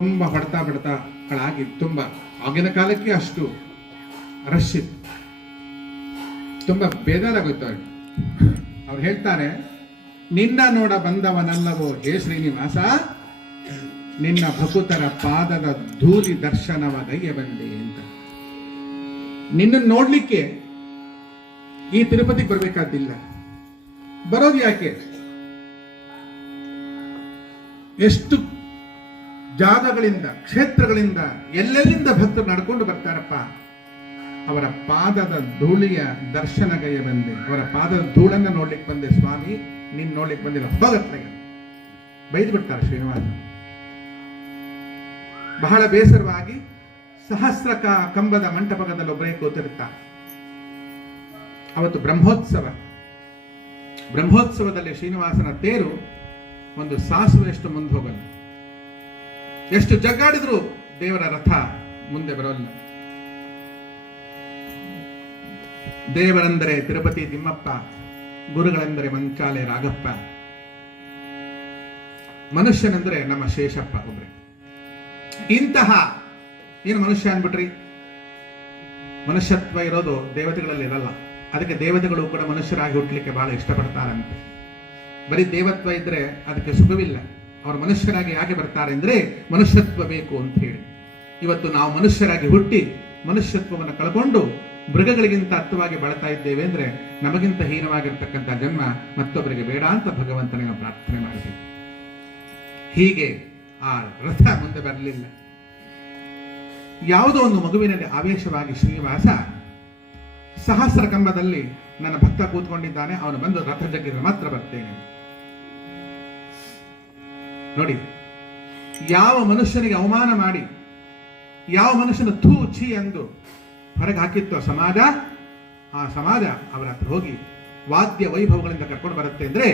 ತುಂಬ ಬಡ್ತಾ ಕಳಾಗಿ ತುಂಬ ಆಗಿನ ಕಾಲಕ್ಕೆ ಅಷ್ಟು ರಶ್ ಇತ್ತು. ತುಂಬ ಬೇಜಾರಾಗೋಯ್ತು ಅವ್ರಿಗೆ. ಅವ್ರು ಹೇಳ್ತಾರೆ, ನಿನ್ನ ನೋಡ ಬಂದವನಲ್ಲವೋ ಹೇ ಶ್ರೀನಿವಾಸ, ನಿನ್ನ ಭಕುತರ ಪಾದದ ಧೂಳಿ ದರ್ಶನವ ಗೈಯ ಬಂದೆ ಅಂತ. ನಿನ್ನನ್ನು ನೋಡ್ಲಿಕ್ಕೆ ಈ ತಿರುಪತಿಗೆ ಬರ್ಬೇಕಾದಿಲ್ಲ. ಬರೋದು ಯಾಕೆ? ಎಷ್ಟು ಜಾಗಗಳಿಂದ, ಕ್ಷೇತ್ರಗಳಿಂದ, ಎಲ್ಲೆಲ್ಲಿಂದ ಭಕ್ತರು ನಡ್ಕೊಂಡು ಬರ್ತಾರಪ್ಪ. ಅವರ ಪಾದದ ಧೂಳಿಯ ದರ್ಶನಗೈಯ ಬಂದೆ, ಅವರ ಪಾದದ ಧೂಳನ್ನ ನೋಡ್ಲಿಕ್ಕೆ ಬಂದೆ ಸ್ವಾಮಿ, ನೀನ್ ನೋಡ್ಲಿಕ್ಕೆ ಬಂದಿಲ್ಲ, ಹೋಗತ್ಲಾಗ ಬೈದು ಬಿಡ್ತಾರೆ ಶ್ರೀನಿವಾಸ. ಬಹಳ ಬೇಸರವಾಗಿ ಸಹಸ್ರ ಕಂಬದ ಮಂಟಪದಲ್ಲಿ ಒಬ್ಬರೇ ಕೂತಿರ್ತಾರೆ. ಅವತ್ತು ಬ್ರಹ್ಮೋತ್ಸವದಲ್ಲಿ ಶ್ರೀನಿವಾಸನ ತೇರು ಒಂದು ಸಾಸುವಷ್ಟು ಮುಂದೆ ಹೋಗಲ್ಲ. ಎಷ್ಟು ಜಗ್ಗಾಡಿದ್ರು ದೇವರ ರಥ ಮುಂದೆ ಬರೋಲ್ಲ. ದೇವರೆಂದರೆ ತಿರುಪತಿ ತಿಮ್ಮಪ್ಪ, ಗುರುಗಳೆಂದರೆ ಮಂಚಾಲೆ ರಾಗಪ್ಪ, ಮನುಷ್ಯನೆಂದರೆ ನಮ್ಮ ಶೇಷಪ್ಪ ಒಬ್ರೆ. ಇಂತಹ ಏನು ಮನುಷ್ಯ ಅನ್ಬಿಟ್ರಿ? ಮನುಷ್ಯತ್ವ ಇರೋದು ದೇವತೆಗಳಲ್ಲಿ ಇರಲ್ಲ. ಅದಕ್ಕೆ ದೇವತೆಗಳು ಕೂಡ ಮನುಷ್ಯರಾಗಿ ಹುಟ್ಟಲಿಕ್ಕೆ ಬಹಳ ಇಷ್ಟಪಡ್ತಾರಂತೆ. ಬರೀ ದೇವತ್ವ ಇದ್ರೆ ಅದಕ್ಕೆ ಸುಖವಿಲ್ಲ. ಅವರು ಮನುಷ್ಯರಾಗಿ ಯಾಕೆ ಬರ್ತಾರೆ ಅಂದ್ರೆ ಮನುಷ್ಯತ್ವ ಬೇಕು ಅಂತ ಹೇಳಿ. ಇವತ್ತು ನಾವು ಮನುಷ್ಯರಾಗಿ ಹುಟ್ಟಿ ಮನುಷ್ಯತ್ವವನ್ನು ಕಳ್ಕೊಂಡು ಮೃಗಗಳಿಗಿಂತ ಹತ್ತವಾಗಿ ಬಾಳ್ತಾ ಇದ್ದೇವೆ ಅಂದ್ರೆ ನಮಗಿಂತ ಹೀನವಾಗಿರ್ತಕ್ಕಂಥ ಜನ್ಮ ಮತ್ತೊಬ್ಬರಿಗೆ ಬೇಡ ಅಂತ ಭಗವಂತನಿಗೆ ಪ್ರಾರ್ಥನೆ ಮಾಡಬೇಕು. ಹೀಗೆ ಆ ರಥ ಮುಂದೆ ಬರಲಿಲ್ಲ. ಯಾವುದೋ ಒಂದು ಮಗುವಿನಲ್ಲಿ ಆವೇಶವಾಗಿ ಶ್ರೀನಿವಾಸ ಸಹಸ್ರ ಕಂಬದಲ್ಲಿ ನನ್ನ ಭಕ್ತ ಕೂತ್ಕೊಂಡಿದ್ದಾನೆ, ಅವನು ಬಂದು ರಥ ಜಗ್ಗಿದ್ರೆ ಮಾತ್ರ ಬರ್ತೇನೆ. ನೋಡಿ, ಯಾವ ಮನುಷ್ಯನಿಗೆ ಅವಮಾನ ಮಾಡಿ, ಯಾವ ಮನುಷ್ಯನ ಥೂ ಛೀ ಎಂದು ಹೊರಗೆ ಹಾಕಿತ್ತು ಸಮಾಜ, ಆ ಸಮಾಜ ಅವರ ಹತ್ರ ಹೋಗಿ ವಾದ್ಯ ವೈಭವಗಳಿಂದ ಕರ್ಕೊಂಡು ಬರುತ್ತೆ ಅಂದ್ರೆ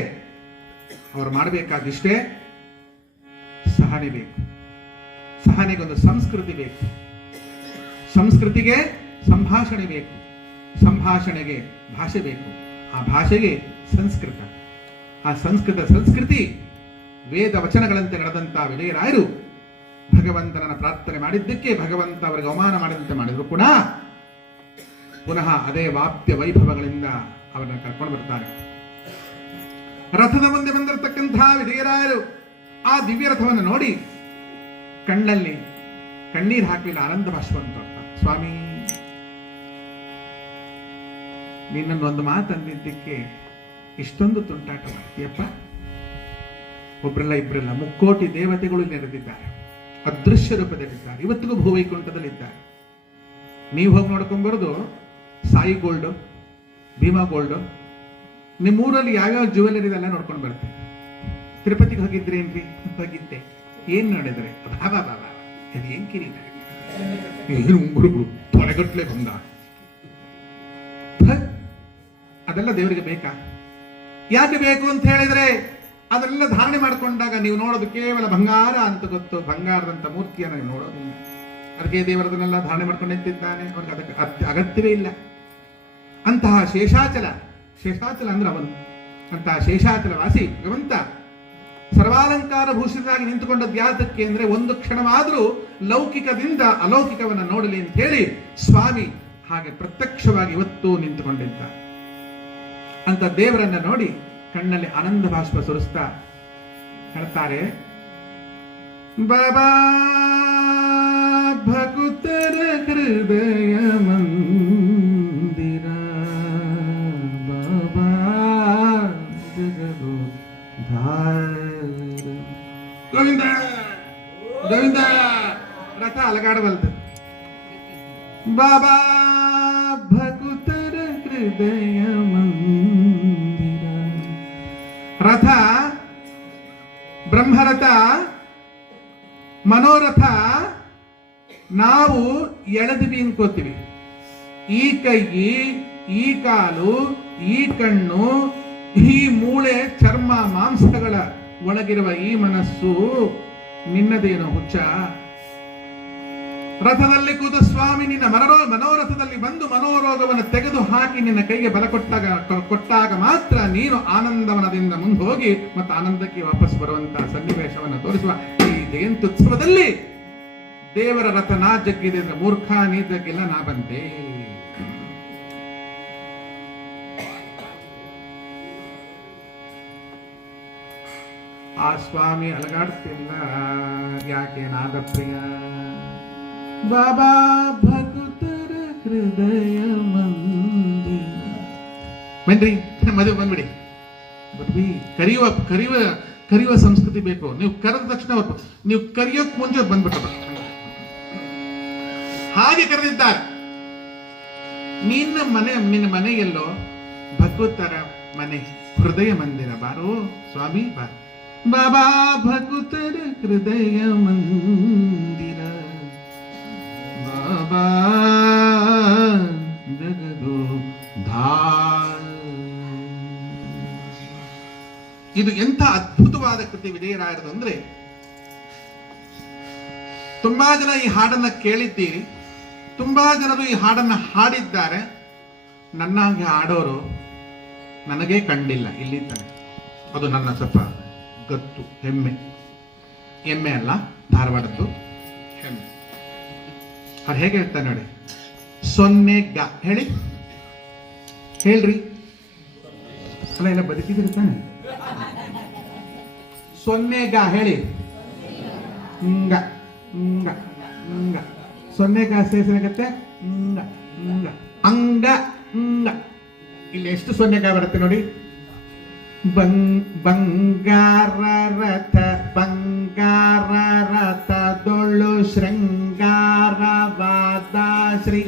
ಅವರು ಮಾಡಬೇಕಾದಿಷ್ಟೇ ಸಹನೆ ಬೇಕು. ಸಹನೆಗೊಂದು ಸಂಸ್ಕೃತಿ ಬೇಕು, ಸಂಸ್ಕೃತಿಗೆ ಸಂಭಾಷಣೆ ಬೇಕು, ಸಂಭಾಷಣೆಗೆ ಭಾಷೆ ಬೇಕು, ಆ ಭಾಷೆಗೆ ಸಂಸ್ಕೃತ, ಆ ಸಂಸ್ಕೃತಿ ವೇದ ವಚನಗಳಂತೆ ನಡೆದಂತಹ ವಿಜಯರಾಯರು ಭಗವಂತನನ್ನ ಪ್ರಾರ್ಥನೆ ಮಾಡಿದ್ದಕ್ಕೆ ಭಗವಂತ ಅವರಿಗೆ ಅವಮಾನ ಮಾಡಿದಂತೆ ಮಾಡಿದ್ರು ಕೂಡ ಪುನಃ ಅದೇ ವಾದ್ಯ ವೈಭವಗಳಿಂದ ಅವರನ್ನು ಕರ್ಕೊಂಡು ಬರ್ತಾರೆ. ರಥದ ಮುಂದೆ ಬಂದಿರತಕ್ಕಂತಹ ವಿಜಯರಾಯರು ಆ ದಿವ್ಯ ರಥವನ್ನು ನೋಡಿ ಕಣ್ಣಲ್ಲಿ ಕಣ್ಣೀರು ಹಾಕಲಿಲ್ಲ, ಆನಂದ ಬಾಷ್ಪಂತ. ಸ್ವಾಮಿ, ನಿನ್ನೊಂದು ಮಾತಂದಿದ್ದಕ್ಕೆ ಇಷ್ಟೊಂದು ತುಂಟಾಟ ಮಾಡ್ತೀಯಪ್ಪ. ಒಬ್ಬರಲ್ಲ ಇಬ್ಬರಲ್ಲ, 3 ಕೋಟಿ ದೇವತೆಗಳು ನೆರೆದಿದ್ದಾರೆ, ಅದೃಶ್ಯ ರೂಪದಲ್ಲಿದ್ದಾರೆ, ಇವತ್ತಿಗೂ ಭೂವೈಕುಂಠದಲ್ಲಿದ್ದಾರೆ. ನೀವು ಹೋಗಿ ನೋಡ್ಕೊಂಡ್ಬರೋದು ಸಾಯಿ ಗೋಲ್ಡು, ಭೀಮಾ ಗೋಲ್ಡು, ನಿಮ್ಮೂರಲ್ಲಿ ಯಾವ್ಯಾವ ಜ್ಯುವೆಲರಿ ಎಲ್ಲ ನೋಡ್ಕೊಂಡು ಬರ್ತೇವೆ. ತಿರುಪತಿಗೆ ಹೋಗಿದ್ರೇನ್ರಿ? ಹೋಗಿದ್ದೆ. ಏನ್ ನೋಡಿದ್ರೆ ಬಾಬಾ ಬಾಬಾ ಏನ್ ಕಿರಿದ ಏನು ಉಂಗುರುಗಳು ತೊಳೆಗಟ್ಲೆ ಬಂದ. ಅದೆಲ್ಲ ದೇವರಿಗೆ ಬೇಕಾ? ಯಾಕೆ ಬೇಕು ಅಂತ ಹೇಳಿದ್ರೆ ಅದನ್ನೆಲ್ಲ ಧಾರಣೆ ಮಾಡಿಕೊಂಡಾಗ ನೀವು ನೋಡೋದು ಕೇವಲ ಬಂಗಾರ ಅಂತ ಗೊತ್ತು, ಬಂಗಾರದಂತ ಮೂರ್ತಿಯನ್ನು ನೀವು ನೋಡೋದಿಲ್ಲ. ಅದಕ್ಕೆ ದೇವರದನ್ನೆಲ್ಲ ಧಾರಣೆ ಮಾಡ್ಕೊಂಡು ನಿಂತಿದ್ದಾನೆ, ಅವ್ರಿಗೆ ಅದಕ್ಕೆ ಅಗತ್ಯವೇ ಇಲ್ಲ. ಅಂತಹ ಶೇಷಾಚಲ ಅಂದ್ರೆ ಅವನು, ಅಂತಹ ಶೇಷಾಚಲ ವಾಸಿ ಭಗವಂತ ಸರ್ವಾಲಂಕಾರ ಭೂಷಿತರಾಗಿ ನಿಂತುಕೊಂಡದ್ದು ಯಾತಕ್ಕೆ ಅಂದ್ರೆ ಒಂದು ಕ್ಷಣವಾದರೂ ಲೌಕಿಕದಿಂದ ಅಲೌಕಿಕವನ್ನು ನೋಡಲಿ ಅಂತ ಹೇಳಿ ಸ್ವಾಮಿ ಹಾಗೆ ಪ್ರತ್ಯಕ್ಷವಾಗಿ ಇವತ್ತೂ ನಿಂತುಕೊಂಡಿದ್ದ. ಅಂತ ದೇವರನ್ನ ನೋಡಿ ಕಣ್ಣಲ್ಲಿ ಆನಂದ ಬಾಷ್ಪ ಸುರಿಸ್ತಾ ಹೇಳ್ತಾರೆ, ಬಾಬಾ ಭಕುತರ ಹೃದಯ ಮಂದಿರ, ಬಾಬಾ ಜಗದು ಗೋವಿಂದ ಗೋವಿಂದ. ರಥ ಅಲಗಾಡಬಲ್ದು. ಬಾಬಾ ಭಕುತರ ಹೃದಯ ಮಂದಿರ. ರಥ, ಬ್ರಹ್ಮರಥ, ಮನೋರಥ ನಾವು ಎಳೆದ್ವಿ ಅನ್ಕೋತೀವಿ. ಈ ಕೈ, ಈ ಕಾಲು, ಈ ಕಣ್ಣು, ಈ ಮೂಳೆ, ಚರ್ಮ, ಮಾಂಸಗಳ ಒಳಗಿರುವ ಈ ಮನಸ್ಸು ನಿನ್ನದೇನೋ ಹುಚ್ಚ? ರಥದಲ್ಲಿ ಕೂತ ಸ್ವಾಮಿ ನಿನ್ನ ಮನೋರಥದಲ್ಲಿ ಬಂದು ಮನೋರೋಗವನ್ನು ತೆಗೆದು ಹಾಕಿ ನಿನ್ನ ಕೈಗೆ ಬಲ ಕೊಟ್ಟಾಗ ಮಾತ್ರ ನೀನು ಆನಂದವನದಿಂದ ಮುಂದೆ ಹೋಗಿ ಮತ್ತು ಆನಂದಕ್ಕೆ ವಾಪಸ್ ಬರುವಂತಹ ಸನ್ನಿವೇಶವನ್ನು ತೋರಿಸುವ ಈ ಜಯಂತ್ಯುತ್ಸವದಲ್ಲಿ ದೇವರ ರಥ ನಾ ಜಗ್ಗಿದೆ ಅಂದ್ರೆ ಮೂರ್ಖ ನೀ ಜಗ್ಗಿಲ್ಲ, ನಾ ಬಂದೆ. ಆ ಸ್ವಾಮಿ ಅಲಗಾಡ್ತಿಲ್ಲ, ಯಾಕೆ ನಾದ ಪ್ರಿಯ. ಬಾಬಾ ಭಕ್ತರ ಹೃದಯ ಮಂದಿರ. ಬನ್ರಿ, ಮದುವೆ ಬಂದ್ಬಿಡಿ. ಬರ್ಬಿ, ಕರೆಯುವ ಕರೆಯುವ ಕರೆಯುವ ಸಂಸ್ಕೃತಿ ಬೇಕು. ನೀವು ಕರೆದ ತಕ್ಷಣ ನೀವು ಕರೆಯೋಕ್ ಮುಂಚೆ ಬಂದ್ಬಿಟ್ಟ. ಹಾಗೆ ಕರೆದಿದ್ದಾರೆ. ನಿನ್ನ ಮನೆಯಲ್ಲೋ ಭಕ್ತರ ಮನೆ, ಹೃದಯ ಮಂದಿರ. ಬಾರೋ ಸ್ವಾಮಿ ಬಾ. ಬಾಬಾ ಭಕ್ತರ ಹೃದಯ ಮಂದಿರ, ಬಾಬಾ ಜಗದೋ ಧಾರ. ಇದು ಎಂಥ ಅದ್ಭುತವಾದ ಕೃತಿ ವಿಜಯರಾಯರದು ಅಂದ್ರೆ, ತುಂಬಾ ಜನ ಈ ಹಾಡನ್ನ ಕೇಳಿದ್ದೀರಿ, ತುಂಬಾ ಜನರು ಈ ಹಾಡನ್ನ ಹಾಡಿದ್ದಾರೆ. ನನ್ನಾಗಿ ಹಾಡೋರು ನನಗೇ ಕಂಡಿಲ್ಲ ಇಲ್ಲಿ ತನಕ. ಅದು ನನ್ನ ಸ್ವಲ್ಪ ಗತ್ತು, ಹೆಮ್ಮೆ. ಹೆಮ್ಮೆ ಅಲ್ಲ, ಧಾರವಾಡದ್ದು ಹೆಮ್ಮೆ. ಅದು ಹೇಗೆ ಹೇಳ್ತಾನೆ ನೋಡಿ, ಸೊನ್ನೆ ಗ ಹೇಳಿ, ಹೇಳ್ರಿ. ಅಲ್ಲ, ಎಲ್ಲ ಬದುಕಿದಿರಿ ತಾನೆ. ಸೊನ್ನೆ ಗ ಹೇಳಿ. ಹಂಗ ಹಂಗ ಹಂಗ, ಸೊನ್ನೆ ಗ ಸೇರಿಸನಾಗತ್ತೆ. ಹಂಗ ಹಂಗ ಅಂಗ ಹಂಗ. ಇಲ್ಲಿ ಎಷ್ಟು ಸೊನ್ನೆ ಗ ಬರುತ್ತೆ ನೋಡಿ. ಬಂಗಾರ ರಥ, ಬಂಗಾರ ರಥದೊಳು ಶೃಂಗಾರವಾದ ಶ್ರೀ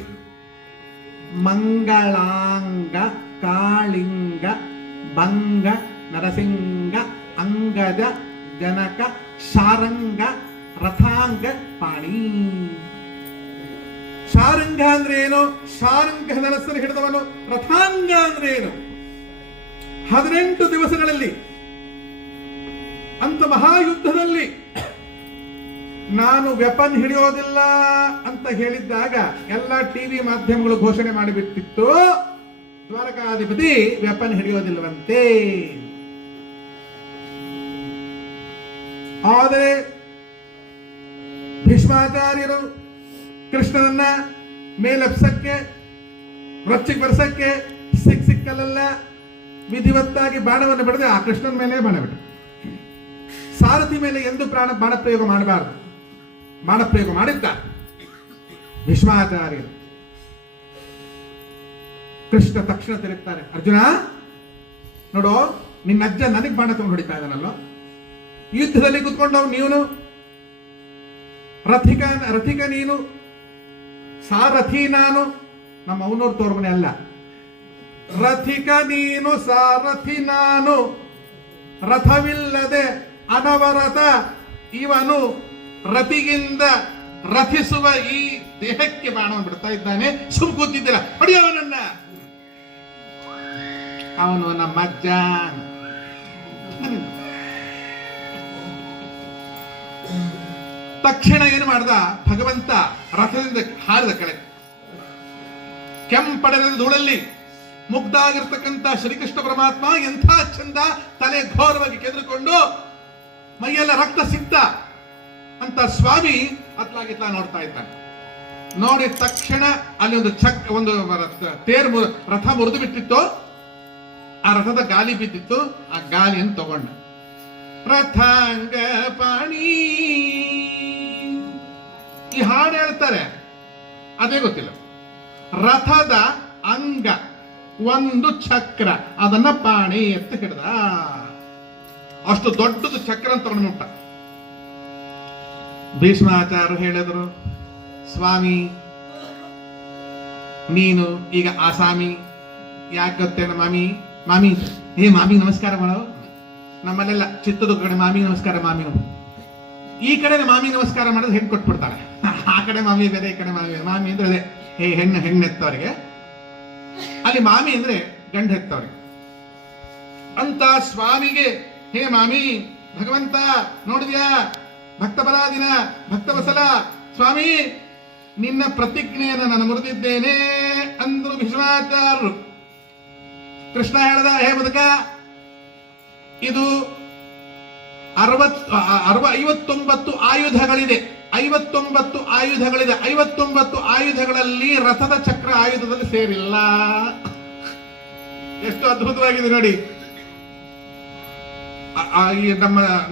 ಮಂಗಳಾಂಗ ಕಾಳಿಂಗ ಭಂಗ ನರಸಿಂಗ ಅಂಗದ ಜನಕ ಶಾರಂಗ ರಥಾಂಗ ಪಾಣಿ. ಶಾರಂಗ ಅಂದ್ರೆ ಏನು? ಶಾರಂಗ ನರಸನ್ನು ಹಿಡಿದವನು. ರಥಾಂಗ ಅಂದ್ರೆ ಏನು? 18 ದಿವಸಗಳಲ್ಲಿ ಅಂತ ಮಹಾಯುದ್ಧದಲ್ಲಿ ನಾನು ವೆಪನ್ ಹಿಡಿಯೋದಿಲ್ಲ ಅಂತ ಹೇಳಿದ್ದಾಗ ಎಲ್ಲ ಟಿವಿ ಮಾಧ್ಯಮಗಳು ಘೋಷಣೆ ಮಾಡಿಬಿಟ್ಟಿತ್ತು, ದ್ವಾರಕಾಧಿಪತಿ ವೆಪನ್ ಹಿಡಿಯೋದಿಲ್ಲವಂತೆ. ಆದರೆ ಭೀಷ್ಮಾಚಾರ್ಯರು ಕೃಷ್ಣನನ್ನ ಮೇಲೆಪ್ಸಕ್ಕೆ, ರೊಚ್ಚಿಗೆ ಬರ್ಸಕ್ಕೆ ಸಿಕ್ಕಲ್ಲ ವಿಧಿವತ್ತಾಗಿ ಬಾಣವನ್ನು ಬಿಡದೆ ಆ ಕೃಷ್ಣನ ಮೇಲೆ ಬಾಣ ಬಿಟ್ಟು, ಸಾರಥಿ ಮೇಲೆ ಎಂದು ಬಾಣಪ್ರಯೋಗ ಮಾಡಬಾರದು. ಬಾಣಪ್ರಯೋಗ ಮಾಡಿದ್ದ ಭೀಷ್ಮಾಚಾರ್ಯರು. ಕೃಷ್ಣ ತಕ್ಷಣ ತಿರುಗ್ತಾರೆ, ಅರ್ಜುನ ನೋಡು, ನಿನ್ನ ಅಜ್ಜ ನನಗೆ ಬಾಣ ತಗೊಂಡು ಹೊಡಿತಾ ಇದ್ದಾನಲ್ಲೋ, ಯುದ್ಧದಲ್ಲಿ ಕೂತ್ಕೊಂಡವ್ ನೀನು, ರಥಿಕ ನೀನು, ಸಾರಥಿ ನಾನು. ನಮ್ಮ ಅವನವ್ರು ತೋರ್ಮನೆ ಅಲ್ಲ. ರಥಿಕ ನೀನು, ಸಾರಥಿ ನಾನು, ರಥವಿಲ್ಲದೆ ಅನವರತ ಇವನು ರಥಿಗಿಂದ ರಥಿಸುವ ಈ ದೇಹಕ್ಕೆ ಬಾಣವನ್ನು ಬಿಡ್ತಾ ಇದ್ದಾನೆ. ಸುಮ್ ಕೂತಿದ್ದೀರ, ಹೊಡಿಯವನನ್ನ. ಅವನು ನಮ್ಮ ಅಜ್ಜ. ತಕ್ಷಣ ಏನು ಮಾಡ್ದ ಭಗವಂತ? ರಥದಿಂದ ಹಾರಿದ ಕೆಳಗೆ. ಕೆಂಪಡೆದ ಧೂಳಲ್ಲಿ ಮುಗ್ಧಾಗಿರ್ತಕ್ಕಂಥ ಶ್ರೀಕೃಷ್ಣ ಪರಮಾತ್ಮ ಎಂಥ ಚಂದ, ತಲೆ ಘೋರವಾಗಿ ಕೆದರಿಕೊಂಡು ಮೈಯೆಲ್ಲ ರಕ್ತ ಸಿಕ್ತ ಅಂತ ಸ್ವಾಮಿ ಅತ್ಲಾಗಿತ್ಲ ನೋಡ್ತಾ ಇದ್ದಾನೆ. ನೋಡಿದ ತಕ್ಷಣ ಅಲ್ಲಿ ಒಂದು ರಥ ಮುರಿದು ಬಿಟ್ಟಿತ್ತು. ಆ ರಥದ ಗಾಲಿ ಬಿದ್ದಿತ್ತು. ಆ ಗಾಲಿಯನ್ನು ತಗೊಂಡ. ರಥಾಂಗ ಪಾಣಿ ಈ ಹಾಡು ಹೇಳ್ತಾರೆ, ಅದೇ ಗೊತ್ತಿಲ್ಲ. ರಥದ ಅಂಗ ಒಂದು ಚಕ್ರ, ಅದನ್ನ ಪಾಣಿ ಎತ್ತ ಹಿಡ್ದ. ಅಷ್ಟು ದೊಡ್ಡದು ಚಕ್ರ ಅಂತ ತಗೊಂಡ್ಬಿಟ್ಟ. ಭೀಷ್ಮಾಚಾರ್ಯರು ಹೇಳಿದ್ರು, ಸ್ವಾಮಿ ನೀನು ಈಗ ಆಸಾಮಿ. ಯಾಕೆ ಗೊತ್ತೇನ? ಮಾಮಿ ಹೇ ಮಾಮಿ ನಮಸ್ಕಾರ ಮಾಡೋ. ನಮ್ಮಲ್ಲೆಲ್ಲ ಚಿತ್ತದ ಕಡೆ ಮಾಮಿ ನಮಸ್ಕಾರ, ಮಾಮಿ. ಈ ಕಡೆ ಮಾಮಿ ನಮಸ್ಕಾರ ಮಾಡೋದು ಹೆಣ್ಣು ಕೊಟ್ಬಿಡ್ತಾರೆ. ಆ ಕಡೆ ಮಾಮಿ ಬೇರೆ, ಈ ಕಡೆ ಮಾಮಿ. ಮಾಮಿ ಅಂದ್ರೆ ಅದೇ ಹೆಣ್ಣು ಹೆತ್ತವರಿಗೆ, ಅಲ್ಲಿ ಮಾಮಿ ಅಂದ್ರೆ ಗಂಡು ಹೆತ್ತವರಿಗೆ. ಅಂತ ಸ್ವಾಮಿಗೆ ಹೇ ಮಾಮಿ, ಭಗವಂತ ನೋಡಿದ್ಯಾ, ಭಕ್ತಪರಾಧಿನ ಭಕ್ತವಸಲ ಸ್ವಾಮಿ, ನಿನ್ನ ಪ್ರತಿಜ್ಞೆಯನ್ನು ನಾನು ಮುರಿದಿದ್ದೇನೆ ಅಂದ್ರು ಭೀಷ್ಮಾಚಾರ್ಯರು. ಕೃಷ್ಣ ಹೇಳ್ದ, ಹೇ ಮುದುಕ, ಇದು 59 ಆಯುಧಗಳಿದೆ. 59 ಆಯುಧಗಳಿದೆ. 59 ಆಯುಧಗಳಲ್ಲಿ ರಥದ ಚಕ್ರ ಆಯುಧದಲ್ಲಿ ಸೇರಿಲ್ಲ. ಎಷ್ಟು ಅದ್ಭುತವಾಗಿದೆ ನೋಡಿ.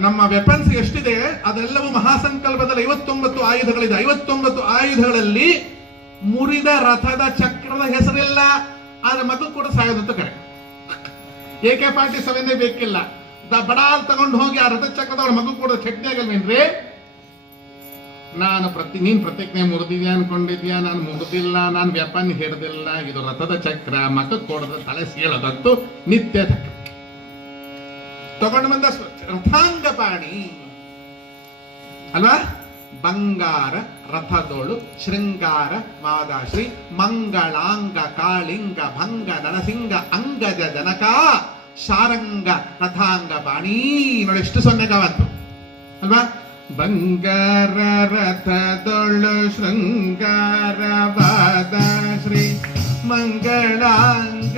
ನಮ್ಮ ವೆಪನ್ಸ್ ಎಷ್ಟಿದೆ ಅದೆಲ್ಲವೂ ಮಹಾಸಂಕಲ್ಪದಲ್ಲಿ 59 ಆಯುಧಗಳಿದೆ. 59 ಆಯುಧಗಳಲ್ಲಿ ಮುರಿದ ರಥದ ಚಕ್ರದ ಹೆಸರಿಲ್ಲ. ಆದ್ರೆ ಮಗು ಕೂಡ ಸಾಯೋದಂತ ಕರೆ. AK-47 ಬೇಕಿಲ್ಲ, ಬಡಾಲ್ ತಗೊಂಡು ಹೋಗಿ ಆ ರಥ ಚಕ್ರದ ಮಗು ಕೂಡ ಚಟ್ನಿ ಆಗಲ್ವೇನ್ರಿ? ನೀನ್ ಪ್ರತಿಜ್ಞೆ ಮುರಿದಿದ್ಯಾ ಅನ್ಕೊಂಡಿದ್ಯಾ? ನಾನು ಮುರಿದಿಲ್ಲ, ನಾನು ವ್ಯಾಪಾರ ಹಿಡ್ದಿಲ್ಲ. ಇದು ರಥದ ಚಕ್ರ, ಮಗಕ್ಕೆ ಕೊಡದ ತಲೆ ಸೀಳದಂತೂ ನಿತ್ಯ ತಗೊಂಡು ಬಂದ ರಥಾಂಗ ಪಾಣಿ ಅಲ್ವಾ? ಬಂಗಾರ ರಥದೋಳು ಶೃಂಗಾರ ವಾದಾಶ್ರೀ ಮಂಗಳಾಂಗ ಕಾಳಿಂಗ ಭಂಗ ನರಸಿಂಗ ಅಂಗಜ ಜನಕ ಶಾರಂಗ ರಥಾಂಗ ಪಾಣಿ. ನೋಡಿ ಎಷ್ಟು ಸೊನ್ನೆಗಾವಂತು ಅಲ್ವಾ? ಬಂಗಾರ ರಥದೊಳು ಶೃಂಗಾರವಾದ ಶ್ರೀ ಮಂಗಳಾಂಗ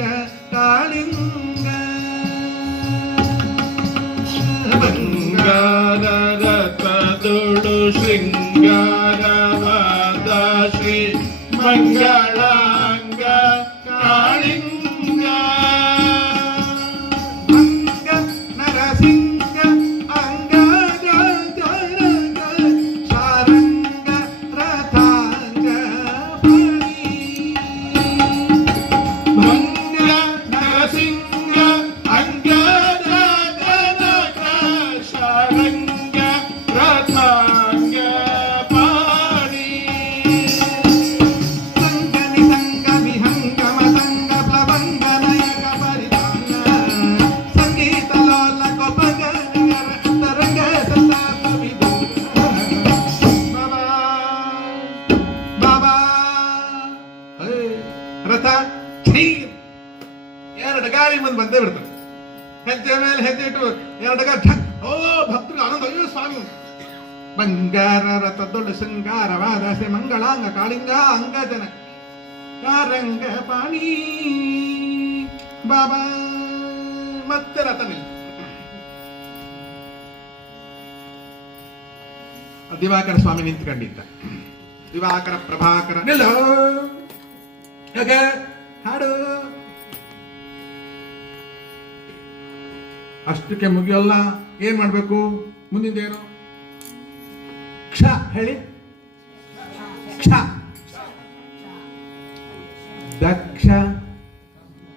ಕಾಳಿಂಗ. ಬಂಗಾರ ರಥದೊಳು ಶೃಂಗಾರವಾದ ಶ್ರೀ ಮಂಗಳಾಂಗ ಕಾಳಿಂಗ. ಭಂಗ ನರಸಿಂಗ ಅಂಗಜ ಜನಕ ಶಾರಂಗ ರಥಾಂಗ ಪಾಣಿ. ಭಂಗ ನರಸಿಂಗ ಅಂಗಜ ಜನಕ ಶಾರಂಗ ರಥಾಂಗ ಪಾಣಿ. ಸಂಗನಿ ಸಂಗಮಿ ಹಂಗಮ ಸಂಗ ಪ್ಲವಂಗ ನಯಕ ಪರಿಪಾಲ ಸಂಗೀತ ಲೋಲ ಕೊಪಗ ತರಂಗ ಸಂತಾಪ ವಿದೂರ. ಬಾಬಾ ಬಾಬಾ ರಥ ಛೀರ್ ಎರಡು ಗಾಳಿ ಮುಂದೆ ಬಂದೇ ಬಿಡ್ತಾರೆ. ಹೆಜ್ಜೆ ಮೇಲೆ ಹೆಜ್ಜೆ ಇಟ್ಟು ಎರಡು ಗಾಳಿ ಠಕ್. ಓ ಭಕ್ತರು ಆನಂದ, ಅಯ್ಯೋ ಸ್ವಾಮಿ. ಬಂಗಾರ ರಥದೊಳು ಶೃಂಗಾರವಾದ ಶ್ರೀ ಮಂಗಳಾಂಗ ಕಾಳಿಂಗ ಅಂಗಜನ ಕಾರಂಗ ಪಾಣಿ. ಬಾಬಾ ಮತ್ತೆ ರಥ ನಿಲ್. ದಿವಾಕರ ಸ್ವಾಮಿ ನಿಂತ್ಕೊಂಡಿದ್ದ. ದಿವಾಕರ ಪ್ರಭಾಕರ ನಿಲ್ಲೋ ಯಾಕೆ ಹಾಡು. ಅಷ್ಟಕ್ಕೆ ಮುಗಿಯಲ್ಲ, ಏನ್ ಮಾಡ್ಬೇಕು? ಮುಂದಿಂದೇನು? ಕ್ಷ ಹೇಳಿ. ಕ್ಷ ದಕ್ಷ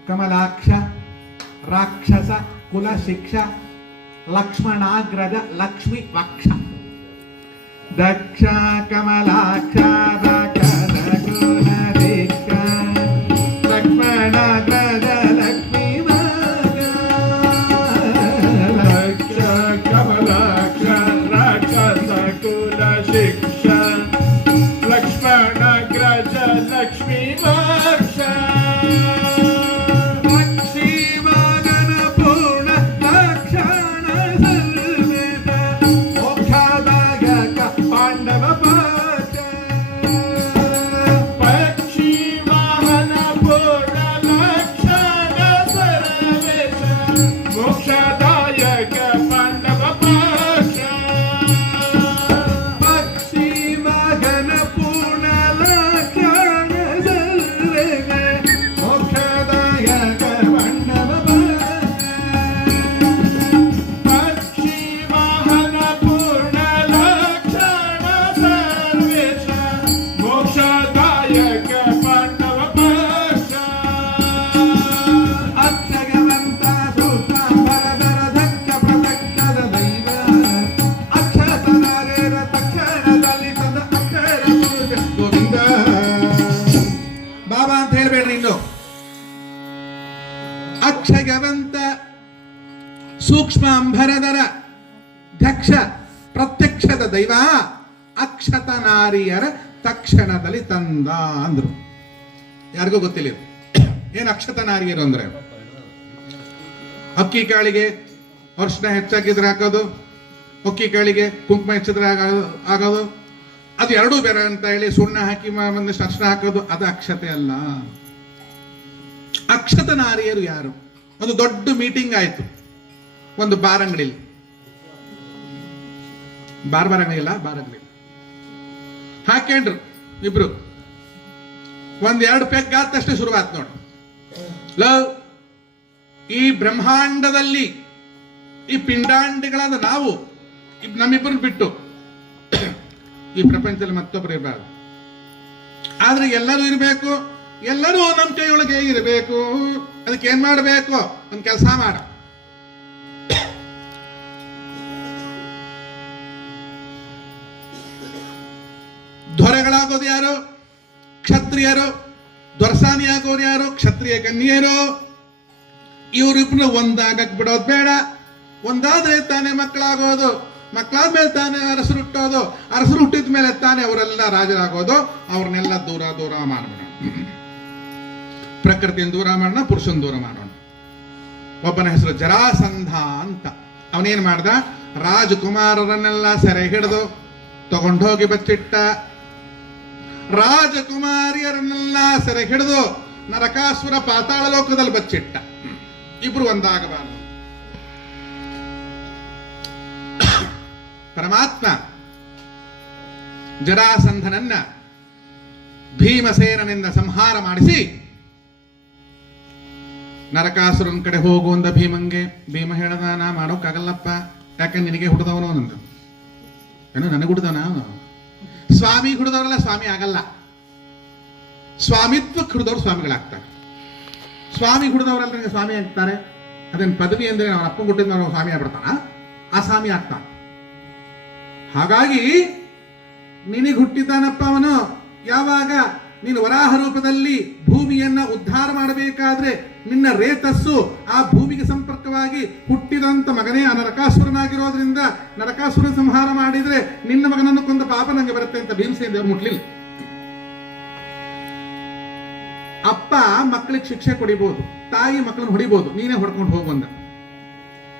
ಕಮಲಾಕ್ಷ ರಾಕ್ಷಸ ಕುಲ ಶಿಕ್ಷ ಲಕ್ಷ್ಮಣಾಗ್ರಜ ಲಕ್ಷ್ಮಿ ವಕ್ಷ. ದಕ್ಷ ಕಮಲಾಕ್ಷ ರಾಕ್ಷಸ ಕುಲ ಶಿಕ್ಷ ಲಕ್ಷ್ಮಣಾಗ್ರಜ ಲಕ್ಷ್ಮಿ ವಕ್ಷ. ಕಮಲಾಕ್ಷ ರಾಕ್ಷಸ ಕುಲ ಶಿಕ್ಷ ಲಕ್ಷ್ಮಣಾಗ್ರಜ ಲಕ್ಷ್ಮಿ ವಕ್ಷ. ಪಕ್ಷಿ ವಾಗನ ಪೂರ್ಣ ಲಕ್ಷಣ ಸರ್ವೇಶ ಮೋಕ್ಷದಾಯಕ ಪಾಂಡವ ಪಾಚ. ಪಕ್ಷಿ ವಾಹನ ಪೂರ್ಣ ಲಕ್ಷಣ ಸರ್ವೇಶ ಮೋಕ್ಷದಾಯಕ ಪಾಂಡವ ಪಾಚ. ಪಕ್ಷಿ ವಾಹನ ಪೂರ್ಣ ಲಕ್ಷಣ ಸರ್ವೇಶ ಮೋಕ್ಷದಾಯಕ ಪಾಂಡವ ಪಾಚ. ಪಕ್ಷಿ ವಾಹನ ಪೂರ್ಣ ಲಕ್ಷಣ ಸರ್ವೇಶ ಮೋಕ್ಷದಾಯಕ ಪಾಂಡವ ಪಾಶ. ಅಕ್ಷಗವಂತ ಸೂತ್ರಾಂಬರಧರ ದಕ್ಷ ಪ್ರದಕ್ಷದ ದೈವ ಅಕ್ಷತನಾರೇರ ತಕ್ಷಣದಲ್ಲಿ ತಂದ ಅಕ್ಷರ ಪುರುಷ ಗೋವಿಂದ. ಬಾಬಾ ಅಂತ ಹೇಳ್ಬೇಡ್ರಿ ಇನ್ನು. ಅಕ್ಷಗವಂತ ಸೂಕ್ಷ್ಮ ಅಂಬರಧರ ದಕ್ಷ ಪ್ರತ್ಯಕ್ಷದ ದೈವ ಅಕ್ಷತ ನಾರಿಯರ ತಕ್ಷಣದಲ್ಲಿ ತಂದ ಅಂದ್ರು. ಯಾರಿಗೂ ಗೊತ್ತಿಲ್ಲ ಇದು. ಏನ್ ಅಕ್ಷತ ನಾರಿಯರು ಅಂದ್ರೆ? ಅಕ್ಕಿ ಕಾಳಿಗೆ ಅರ್ಶಿನ ಹೆಚ್ಚಾಗಿದ್ರೆ ಹಾಕೋದು, ಅಕ್ಕಿ ಕಾಳಿಗೆ ಕುಂಕುಮ ಹೆಚ್ಚಿದ್ರೆ ಆಗೋದು, ಅದು ಎರಡೂ ಬೇರೆ ಅಂತ ಹೇಳಿ ಸುಣ್ಣ ಹಾಕಿ ಒಂದಿಷ್ಟು ಅರ್ಶಿನ ಹಾಕೋದು, ಅದು ಅಕ್ಷತೆ ಅಲ್ಲ. ಅಕ್ಷತ ನಾರಿಯರು ಯಾರು? ಒಂದು ದೊಡ್ಡ ಮೀಟಿಂಗ್ ಆಯ್ತು ಒಂದು ಬಾರ್ ಅಂಗಡಿಲಿ. ಬಾರ್ ಅಂಗಡಿ ಇಲ್ಲ, ಬಾರ್ ಅಂಗಡಿ. ಹಾಕ್ಯಂಡ್ರು ಇಬ್ರು. ಒಂದೆರಡು ಪೆಗ್ ಆದ ತಕ್ಷಣ ಶುರುವಾತ್ ನೋಡಿ. ಲವ್, ಈ ಬ್ರಹ್ಮಾಂಡದಲ್ಲಿ ಈ ಪಿಂಡಾಂಡಗಳಾದ ನಾವು ನಮ್ಮಿಬ್ಬರನ್ನು ಬಿಟ್ಟು ಈ ಪ್ರಪಂಚದಲ್ಲಿ ಮತ್ತೊಬ್ಬರು ಇರಬಾರ್ದು. ಆದ್ರೆ ಎಲ್ಲರೂ ಇರಬೇಕು, ಎಲ್ಲರೂ ನಮ್ಮ ಕೈಯೊಳಗೆ ಇರಬೇಕು. ಅದಕ್ಕೆ ಏನ್ ಮಾಡಬೇಕು? ಒಂದು ಕೆಲಸ ಮಾಡ. ದೊರೆಗಳಾಗೋದು ಯಾರು? ಕ್ಷತ್ರಿಯರು. ದೊರಸಾನಿ ಆಗೋರು ಯಾರು? ಕ್ಷತ್ರಿಯ ಕನ್ಯೆಯರು. ಇವರಿಬ್ರು ಒಂದಾಗಕ್ ಬಿಡೋದು ಬೇಡ. ಒಂದಾದ್ರೆ ತಾನೇ ಮಕ್ಕಳಾಗೋದು, ಮಕ್ಕಳಾದ್ಮೇಲೆ ತಾನೇ ಅರಸರು ಹುಟ್ಟೋದು, ಅರಸರು ಹುಟ್ಟಿದ ಮೇಲೆ ತಾನೇ ಅವರೆಲ್ಲ ರಾಜರಾಗೋದು. ಅವ್ರನ್ನೆಲ್ಲ ದೂರ ದೂರ ಮಾಡೋಣ, ಪ್ರಕೃತಿಯನ್ನು ದೂರ ಮಾಡೋಣ, ಪುರುಷನ ದೂರ ಮಾಡೋಣ. ಒಬ್ಬನ ಹೆಸರು ಜರಾಸಂಧ ಅಂತ. ಅವನೇನ್ ಮಾಡ್ದ? ರಾಜಕುಮಾರರನ್ನೆಲ್ಲ ಸೆರೆ ಹಿಡಿದು ತಗೊಂಡೋಗಿ ಬಚ್ಚಿಟ್ಟ. ರಾಜಕುಮಾರಿಯರನ್ನೆಲ್ಲ ಸೆರೆ ಹಿಡಿದು ನರಕಾಸುರ ಪಾತಾಳ ಲೋಕದಲ್ಲಿ ಬಚ್ಚಿಟ್ಟ. ಇಬ್ರು ಒಂದಾಗಬಾರದು. ಪರಮಾತ್ಮ ಜರಾಸಂಧನನ್ನ ಭೀಮಸೇನನಿಂದ ಸಂಹಾರ ಮಾಡಿಸಿ ನರಕಾಸುರನ ಕಡೆ ಹೋಗುವಂದ ಭೀಮಂಗೆ. ಭೀಮ ಹೇಳದ, ನಾ ಮಾಡೋಕ್ಕಾಗಲ್ಲಪ್ಪ, ಯಾಕಂದ್ರೆ ನಿನಗೆ ಹುಡ್ದವನು ನಂದು. ಏನೋ ನನಗೆ ಹುಡ್ದವನ ಅವನು. ಸ್ವಾಮಿ ಹುಡ್ದವರಲ್ಲ ಸ್ವಾಮಿ ಆಗಲ್ಲ. ಸ್ವಾಮಿತ್ವಕ್ಕೆ ಹುಡ್ದವ್ರು ಸ್ವಾಮಿಗಳಾಗ್ತಾರೆ. ಸ್ವಾಮಿ ಹುಡ್ದವರಲ್ಲ ನನಗೆ ಸ್ವಾಮಿ ಆಗ್ತಾರೆ. ಅದೇನು ಪದವಿ ಅಂದ್ರೆ ಅವನ ಅಪ್ಪನ ಕೊಟ್ಟಿದ್ದ ನಾವು ಸ್ವಾಮಿ ಆಗ್ಬಿಡ್ತಾನ? ಆ ಸ್ವಾಮಿ ಆಗ್ತಾನೆ. ಹಾಗಾಗಿ ನಿನಗೆ ಹುಟ್ಟಿದ್ದಾನಪ್ಪ ಅವನು. ಯಾವಾಗ ನೀನು ವರಾಹ ರೂಪದಲ್ಲಿ ಭೂಮಿಯನ್ನ ಉದ್ಧಾರ ಮಾಡಬೇಕಾದ್ರೆ ನಿನ್ನ ರೇತಸ್ಸು ಆ ಭೂಮಿಗೆ ಸಂಪರ್ಕವಾಗಿ ಹುಟ್ಟಿದಂತ ಮಗನೇ ಆ ನರಕಾಸುರನಾಗಿರೋದ್ರಿಂದ ನರಕಾಸುರ ಸಂಹಾರ ಮಾಡಿದ್ರೆ ನಿನ್ನ ಮಗನನ್ನು ಕೊಂದ ಪಾಪ ನಂಗೆ ಬರುತ್ತೆ ಅಂತ ಭೀಮಸೇನ ದೇವರು ಮುಟ್ಲಿಲ್ಲ. ಅಪ್ಪ ಮಕ್ಕಳಿಗೆ ಶಿಕ್ಷೆ ಕೊಡಿಬಹುದು, ತಾಯಿ ಮಕ್ಕಳನ್ನು ಹೊಡಿಬಹುದು, ನೀನೇ ಹೊಡ್ಕೊಂಡು ಹೋಗುವಂದ.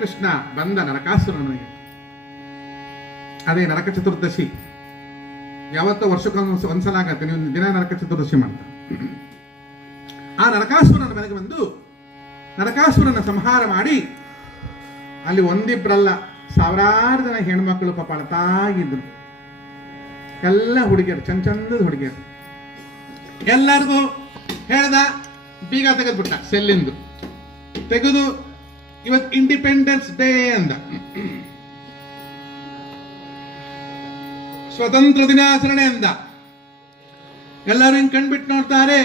ಕೃಷ್ಣ ಬಂದ ನರಕಾಸುರನಿಗೆ. ಅದೇ ನರಕ ಚತುರ್ದಶಿ. ಯಾವತ್ತೋ ವರ್ಷಕ್ಕೊಂದು ಒಂದ್ಸಲ ಆಗತ್ತೆ, ನೀವು ದಿನ ನರಕ ಚತುರ್ದಶಿ ಮಾಡ್ತಾ. ಆ ನರಕಾಸುರನ ಮನೆಗೆ ಬಂದು ನರಕಾಸುರನ ಸಂಹಾರ ಮಾಡಿ ಅಲ್ಲಿ ಒಂದಿಬ್ರಲ್ಲ ಸಾವಿರಾರು ಜನ ಹೆಣ್ಮಕ್ಳು ಪಾಪ ಅಳ್ತಾಗಿದ್ರು. ಎಲ್ಲ ಹುಡುಗಿಯರು, ಚಂದದ ಹುಡುಗಿಯರು. ಎಲ್ಲರಿಗೂ ಹೇಳ್ದ, ಬೀಗ ತೆಗೆದ್ಬಿಟ್ಟ ಸೆಲ್ಲಿಂದು. ತೆಗೆದು ಇವತ್ತು ಇಂಡಿಪೆಂಡೆನ್ಸ್ ಡೇ ಅಂದ, ಸ್ವತಂತ್ರ ದಿನಾಚರಣೆ ಅಂದ. ಎಲ್ಲರೂ ಹಿಂಗ್ ಕಣ್ಬಿಟ್ಟು ನೋಡ್ತಾರೆ.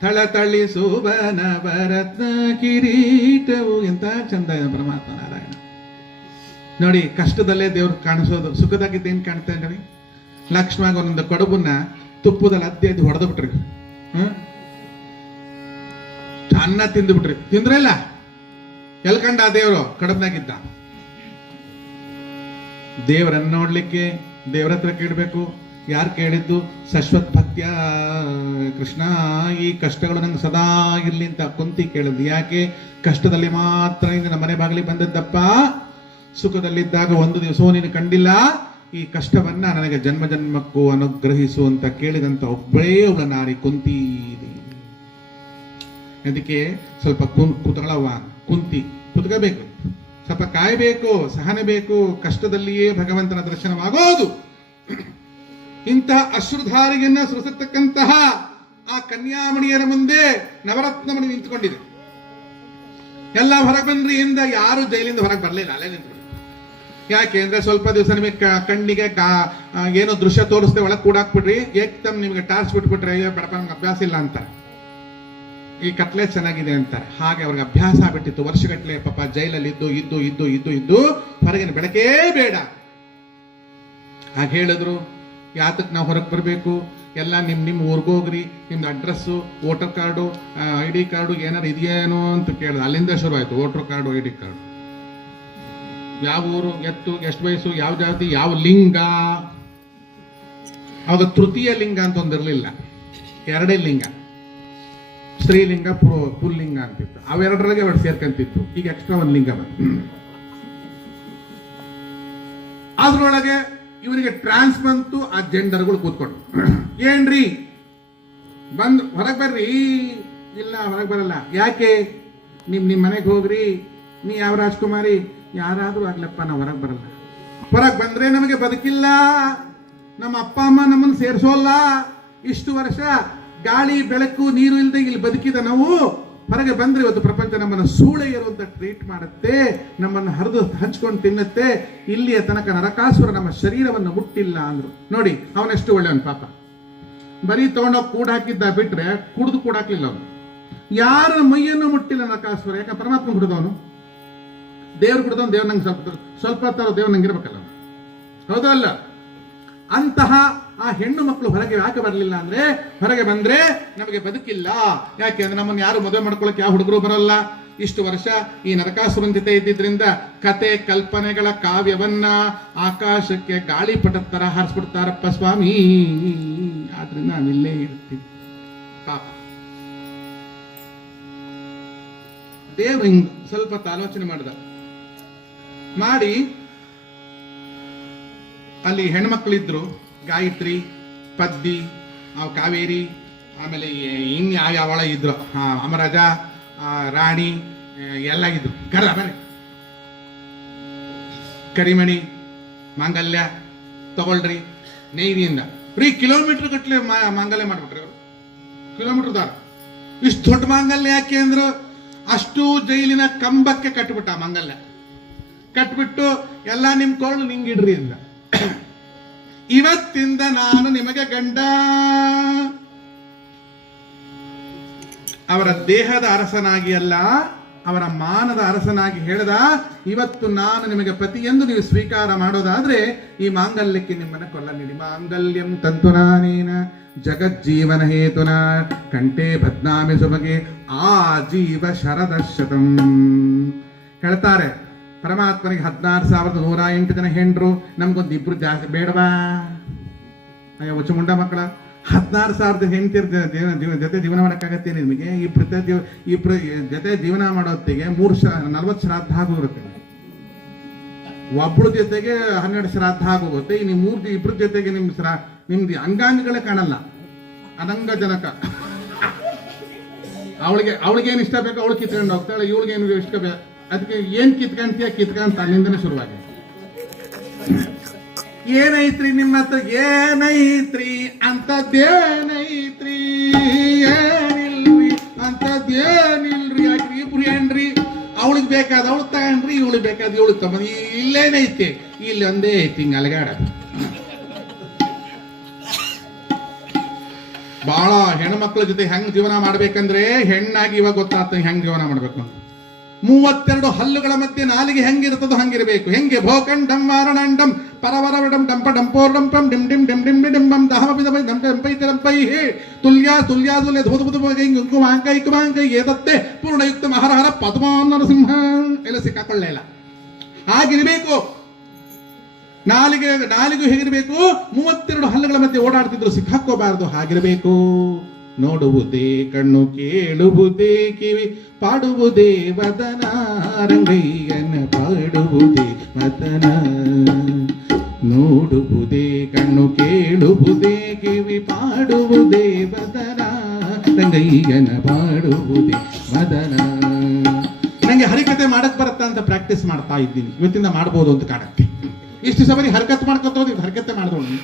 ಥಳಥಳಿ ಶೋಭನ ಭರತ್ನ ಕಿರೀಟವು. ಎಂತ ಚಂದ ಪರಮಾತ್ಮ ನಾರಾಯಣ. ನೋಡಿ, ಕಷ್ಟದಲ್ಲೇ ದೇವ್ರು ಕಾಣಿಸೋದು, ಸುಖದಾಗಿದ್ದೇನ್ ಕಾಣ್ತಾ ಇದ್ದೀವಿ. ಲಕ್ಷ್ಮಣ ಒಂದೊಂದು ಕಡುಬನ್ನ ತುಪ್ಪದಲ್ಲಿ ಅದ್ದು ಹೊಡೆದು ಬಿಟ್ರಿ, ಅನ್ನ ತಿಂದು ಬಿಟ್ರಿ. ತಿಂದ್ರಲ್ಲ? ಎಲ್ಕಂಡ ದೇವರು ಕಡುಬ್ನಾಗಿದ್ದ. ದೇವರನ್ನ ನೋಡ್ಲಿಕ್ಕೆ ದೇವರ ಹತ್ರ ಕೇಳಬೇಕು. ಯಾರು ಕೇಳಿದ್ದು? ಶಶ್ವತ್ ಭಕ್ತ್ಯ ಕೃಷ್ಣ, ಈ ಕಷ್ಟಗಳು ನಂಗೆ ಸದಾ ಇರ್ಲಿ ಅಂತ ಕುಂತಿ ಕೇಳಿದ್ದು. ಯಾಕೆ? ಕಷ್ಟದಲ್ಲಿ ಮಾತ್ರ ನಮ್ಮ ಮನೆ ಬಾಗಿಲಿಗೆ ಬಂದದ್ದಪ್ಪ. ಸುಖದಲ್ಲಿದ್ದಾಗ ಒಂದು ದಿವಸ ನೀನು ಕಂಡಿಲ್ಲ. ಈ ಕಷ್ಟವನ್ನ ನನಗೆ ಜನ್ಮ ಜನ್ಮಕ್ಕೂ ಅನುಗ್ರಹಿಸು ಅಂತ ಕೇಳಿದಂತ ಒಬ್ಬಳೇ ಒಬ್ಬಳ ನಾರಿ ಕುಂತಿ. ಅದಕ್ಕೆ ಸ್ವಲ್ಪ ಕುತಗಳವ ಕುಂತಿ ಕುತ್ಕೋಬೇಕು, ಸ್ವಲ್ಪ ಕಾಯಬೇಕು, ಸಹನೆ ಬೇಕು. ಕಷ್ಟದಲ್ಲಿಯೇ ಭಗವಂತನ ದರ್ಶನವಾಗೋದು. ಇಂತಹ ಅಶ್ರುಧಾರಿಯನ್ನ ಸುರಿಸತಕ್ಕಂತಹ ಆ ಕನ್ಯಾಮಣಿಯರ ಮುಂದೆ ನವರತ್ನಮಣಿ ನಿಂತುಕೊಂಡಿದೆ. ಎಲ್ಲ ಹೊರಗೆ ಬಂದ್ರಿ ಇಂದ ಯಾರು ಜೈಲಿಂದ ಹೊರಗೆ ಬರಲಿಲ್ಲ, ಅಲ್ಲೇ ನಿಂತ್ಕೊಂಡು. ಯಾಕೆ ಅಂದ್ರೆ ಸ್ವಲ್ಪ ದಿವಸ ನಿಮಗೆ ಕಣ್ಣಿಗೆ ಏನೋ ದೃಶ್ಯ ತೋರಿಸ್ದೆ ಒಳಗೆ ಕೂಡಾಕ್ಬಿಡ್ರಿ, ಏಕ್ದಮ್ ನಿಮಗೆ ಟಾರ್ಚ್ ಬಿಟ್ಬಿಟ್ರೆ ಬಡಪ ನಮ್ಗೆ ಅಭ್ಯಾಸ ಇಲ್ಲ ಅಂತಾರೆ. ಈ ಕತ್ಲೆ ಚೆನ್ನಾಗಿದೆ ಅಂತಾರೆ. ಹಾಗೆ ಅವ್ರಿಗೆ ಅಭ್ಯಾಸ ಆಗ್ಬಿಟ್ಟಿತ್ತು. ವರ್ಷಗಟ್ಟಲೆ ಪಾಪ ಜೈಲಲ್ಲಿ ಇದ್ದು ಇದ್ದು ಇದ್ದು ಇದ್ದು ಇದ್ದು ಹೊರಗಿನ ಬೆಳಕೇ ಬೇಡ. ಹಾಗೆ ಹೇಳಿದ್ರು, ಯಾತಕ್ಕೆ ನಾವು ಹೊರಗೆ ಬರಬೇಕು? ಎಲ್ಲ ನಿಮ್ಮ ಊರಿಗೋಗ್ರಿ, ನಿಮ್ದು address, voter card, ID card ಏನಾರು ಇದೆಯೇನೋ ಅಂತ ಕೇಳಿದ್ರು. ಅಲ್ಲಿಂದ ಶುರು ಆಯ್ತು ವೋಟರ್ ಕಾರ್ಡು, ID ಕಾರ್ಡು. ಯಾವ ಊರು, ಎಷ್ಟು ವಯಸ್ಸು, ಯಾವ ಜಾತಿ, ಯಾವ ಲಿಂಗ. ಅವಾಗ ತೃತೀಯ ಲಿಂಗ ಅಂತ ಒಂದಿರಲಿಲ್ಲ, ಎರಡೇ ಲಿಂಗ, ಸ್ತ್ರೀಲಿಂಗ ಪುಲ್ಲಿಂಗ ಅಂತಿತ್ತು. ಅವೆರಡರಾಗೆ ಅವ್ರು ಸೇರ್ಕಂತಿತ್ತು. ಈಗ ಎಕ್ಸ್ಟ್ರಾ ಒಂದು ಲಿಂಗ ಬಂತು. ಅದ್ರೊಳಗೆ ಇವರಿಗೆ ಟ್ರಾನ್ಸ್ ಬಂತು. ಆ ಜೆಂಡರ್ಗಳು ಕೂತ್ಕೊಂಡು, ಏನ್ರಿ ಬಂದು ಹೊರಗೆ ಬರ್ರಿ. ಇಲ್ಲ ಹೊರಗೆ ಬರಲ್ಲ. ಯಾಕೆ? ನಿಮ್ಮ ಮನೆಗೆ ಹೋಗ್ರಿ, ನೀ ಯಾವ ರಾಜ್ಕುಮಾರಿ ಯಾರಾದ್ರೂ ಆಗ್ಲಪ್ಪ, ನಾವು ಹೊರಗೆ ಬರಲ್ಲ. ಹೊರಗೆ ಬಂದ್ರೆ ನಮಗೆ ಬದುಕಿಲ್ಲ. ನಮ್ಮ ಅಪ್ಪ ಅಮ್ಮ ನಮ್ಮನ್ನು ಸೇರಿಸೋಲ್ಲ. ಇಷ್ಟು ವರ್ಷ ಗಾಳಿ ಬೆಳಕು ನೀರು ಇಲ್ಲದೆ ಇಲ್ಲಿ ಬದುಕಿದ ನಾವು ಹೊರಗೆ ಬಂದ್ರೆ ಇವತ್ತು ಪ್ರಪಂಚ ನಮ್ಮನ್ನು ಸೂಳೆಯರು ಅಂತ ಟ್ರೀಟ್ ಮಾಡುತ್ತೆ, ನಮ್ಮನ್ನು ಹರಿದು ಹಂಚ್ಕೊಂಡು ತಿನ್ನುತ್ತೆ. ಇಲ್ಲಿಯ ತನಕ ನರಕಾಸುರ ನಮ್ಮ ಶರೀರವನ್ನು ಮುಟ್ಟಿಲ್ಲ ಅಂದ್ರು. ನೋಡಿ ಅವನೆಷ್ಟು ಒಳ್ಳೆಯವನು ಪಾಪ. ಬರೀ ತಗೊಂಡೋಗಿ ಕೂಡ ಹಾಕಿದ್ದ ಬಿಟ್ರೆ ಕುಡಿದು ಕೂಡ ಹಾಕ್ಲಿಲ್ಲ ಅವನು. ಯಾರ ಮೈಯನ್ನು ಮುಟ್ಟಿಲ್ಲ ನರಕಾಸುರ. ಯಾಕೆ? ಪರಮಾತ್ಮ ಕುಡಿದವನು, ದೇವ್ರು ಕುಡಿದವನು. ದೇವ್ರ ನಂಗೆ ಸ್ವಲ್ಪ ದೇವ್ರು ನಂಗೆ ಇರ್ಬೇಕಲ್ಲ, ಹೌದಾ ಅಲ್ಲ? ಅಂತಹ ಆ ಹೆಣ್ಣು ಮಕ್ಕಳು ಹೊರಗೆ ಯಾಕೆ ಬರಲಿಲ್ಲ ಅಂದ್ರೆ, ಹೊರಗೆ ಬಂದ್ರೆ ನಮಗೆ ಬದುಕಿಲ್ಲ. ಯಾಕೆ ಅಂದ್ರೆ ನಮ್ಮನ್ನು ಯಾರು ಮದುವೆ ಮಾಡ್ಕೊಳ್ಳೋಕೆ ಯಾವ ಹುಡುಗರು ಬರೋಲ್ಲ. ಇಷ್ಟು ವರ್ಷ ಈ ನರಕಾಸುರನ ಜೊತೆ ಇದ್ದಿದ್ರಿಂದ ಕತೆ ಕಲ್ಪನೆಗಳ ಕಾವ್ಯವನ್ನ ಆಕಾಶಕ್ಕೆ ಗಾಳಿಪಟದ ತರ ಹಾರಿಸ್ಬಿಡ್ತಾರಪ್ಪ ಸ್ವಾಮಿ. ಆದ್ರಿಂದ ನಾವಿಲ್ಲೇ ಇರ್ತೀವಿ ಪಾಪ. ದೇವ್ರು ಹಿಂಗ್ ಸ್ವಲ್ಪ ಆಲೋಚನೆ ಮಾಡಿ ಅಲ್ಲಿ ಹೆಣ್ಮಕ್ಳಿದ್ರು, ಗಾಯತ್ರಿ, ಪದ್ದಿ, ಕಾವೇರಿ, ಆಮೇಲೆ ಯಾವಳ ಇದ್ರು, ಅಮರಾಜ, ರಾಣಿ ಎಲ್ಲ ಇದ್ರು. ಬರ್ರಿ ಕರಿಮಣಿ, ಮಾಂಗಲ್ಯ ತಗೊಳ್ರಿ ನೇವಿಯಿಂದ. ಬರೀ ಕಿಲೋಮೀಟರ್ ಗಟ್ಟಲೆ ಮಾಂಗಲ್ಯ ಮಾಡ್ಬಿಟ್ರಿ ಅವರು. ಕಿಲೋಮೀಟರ್ ದಾರ. ಇಷ್ಟು ದೊಡ್ಡ ಮಾಂಗಲ್ಯ ಯಾಕೆ ಅಂದ್ರು, ಅಷ್ಟು ಜೈಲಿನ ಕಂಬಕ್ಕೆ ಕಟ್ಬಿಟ್ಟ ಮಾಂಗಲ್ಯ. ಕಟ್ಬಿಟ್ಟು ಎಲ್ಲ ನಿಮ್ ಕೊಳ್ಳು ನಿಂಗಿಡ್ರಿ ಅಂದ. ಇವತ್ತಿಂದ ನಾನು ನಿಮಗೆ ಗಂಡ. ಅವರ ದೇಹದ ಅರಸನಾಗಿ ಅಲ್ಲ, ಅವರ ಮಾನದ ಅರಸನಾಗಿ ಹೇಳಿದ, ಇವತ್ತು ನಾನು ನಿಮಗೆ ಪತಿ ಎಂದು ನೀವು ಸ್ವೀಕಾರ ಮಾಡೋದಾದ್ರೆ ಈ ಮಾಂಗಲ್ಯಕ್ಕೆ ನಿಮ್ಮನ್ನ ಕೊಲ್ಲ ನೀಡಿ. ಮಾಂಗಲ್ಯಂ ತಂತುನಾನೇನ ಜಗಜ್ಜೀವನ ಹೇತುನ ಕಂಠೆ ಬದ್ನಾಮಿ ಸುಮಗೆ ಆಜೀವ ಶರದಶತಂ. ಹೇಳ್ತಾರೆ ಪರಮಾತ್ಮನಿಗೆ 16,108 ಜನ ಹೆಂಡ್ರು, ನಮ್ಗೊಂದು ಇಬ್ರು ಜಾಸ್ತಿ ಬೇಡವಾ? ಹುಚ್ಚು ಮುಂಡ ಮಕ್ಕಳ 16,000 ಹೆಂಡತಿರ್ ಜೊತೆ ಜೀವನ ಮಾಡೋಕ್ಕಾಗತ್ತೆ ನಿಮಗೆ? ಇಬ್ರು ಜೊತೆ ಜೀವನ ಮಾಡೋತ್ತಿಗೆ 40 ಶ್ರಾದ್ದ ಆಗೋಗುತ್ತೆ. ಒಬ್ಳು ಜೊತೆಗೆ 12 ಶ್ರಾದ್ದ ಆಗೋಗುತ್ತೆ. ಇನ್ನು ಇಬ್ರ ಜೊತೆಗೆ ನಿಮ್ದು ಅಂಗಾಂಗಗಳೇ ಕಾಣಲ್ಲ, ಅನಂಗಜನಕ. ಅವಳಿಗೇನು ಇಷ್ಟ ಬೇಕು ಅವಳು ಕಿತ್ಕೊಂಡು ಹೋಗ್ತಾಳೆ, ಇವಳಿಗೇನು ಇಷ್ಟ ಬೇಕು ಅದಕ್ಕೆ ಏನ್ ಕಿತ್ಕಂತ ಅಲ್ಲಿಂದನೇ ಶುರುವಾಗಿ. ಏನೈತ್ರಿ ನಿಮ್ಮ ಹತ್ರ? ಏನೈತ್ರಿ ಅಂತದ್ದೇನೈತ್ರಿ? ಏನಿಲ್ರಿ ಅಂತದ್ದೇನಿಲ್ರಿ. ಯಾಕ್ರಿ? ಇಬ್ರು ಏನ್ರಿ? ಅವಳಿಗೆ ಬೇಕಾದ ಅವಳು ತಗೊಂಡ್ರಿ, ಇವಳಿಗೆ ಬೇಕಾದ ಇವಳು ತಗೊಂಡ್. ಇಲ್ಲೇನೈತಿ? ಇಲ್ಲಿ ಒಂದೇ ಐತಿ ಹಿಂಗ ಅಲಗಾಡೋದು. ಬಹಳ ಹೆಣ್ಮಕ್ಳ ಜೊತೆ ಹೆಂಗ್ ಜೀವನ ಮಾಡ್ಬೇಕಂದ್ರೆ, ಹೆಣ್ಣಾಗಿ ಇವಾಗ ಗೊತ್ತಾಗ್ತದೆ ಹೆಂಗ್ ಜೀವನ ಮಾಡ್ಬೇಕು. 32 ಹಲ್ಲುಗಳ ಮಧ್ಯೆ ನಾಲಿಗೆ ಹೆಂಗಿರ್ತದೋ ಹಂಗಿರಬೇಕು. ಹೆಂಗೆ? ಭೋಕಂಡಂ ವಾರಣಾಂಡಂ ಪರವರವಡಂ ಡಂಪ ಡಂಪೋರ್ಡಂಪಂ ಡಿಂ ಡಿಂ ಡಿಂ ಡಿಂ ಡಿಂಬಂ ದಹಮಪಿದಪೈ ದಂಪೈ ತುಲ್ಯಾ ತುಲ್ಯಾ ತುಲ್ಯ ಧುಮಧುಮಧುಮೈ ಕುಮಾಂಕೈ ಕುಮಾಂಕೈ ಏತತ್ತೆ ಪೂರ್ಣಯುಕ್ತ ಮಹರಹರ ಪದ್ಮಾನ್ ನರಸಿಂಹ. ಎಲ್ಲ ಸಿಕ್ಕಾಕೊಳ್ಳೇ ಇಲ್ಲ. ಹಾಗಿರಬೇಕು ನಾಲಿಗೆ ಹೇಗಿರಬೇಕು? 32 ಹಲ್ಲುಗಳ ಮಧ್ಯೆ ಓಡಾಡ್ತಿದ್ರು, ಸಿಕ್ಕಾಕೋಬಾರದು. ಹಾಗಿರಬೇಕು. ನೋಡುವುದೇ ಕಣ್ಣು, ಕೇಳುವುದೇ ಕಿವಿ, ಪಾಡುವುದೇ ವದನ, ರಂಗಯ್ಯನ ಪಾಡುವುದೇ ವದನ. ನೋಡುವುದೇ ಕಣ್ಣು, ಕೇಳುವುದೇ ಕಿವಿ, ಪಾಡುವುದೇ ವದನ, ರಂಗಯ್ಯನ ಪಾಡುವುದೇ ವದನ. ನಂಗೆ ಹರಿಕತೆ ಮಾಡಕ್ ಬರುತ್ತಾ ಅಂತ ಪ್ರಾಕ್ಟೀಸ್ ಮಾಡ್ತಾ ಇದ್ದೀನಿ. ಇವತ್ತಿಂದ ಮಾಡ್ಬೋದು ಅಂತ ಕಾಣುತ್ತೆ. ಇಷ್ಟು ಸಬರಿ ಹರಕತ್ ಮಾಡ್ಕೊತೋದು, ಹರಕತೆ ಮಾಡಿದವನು.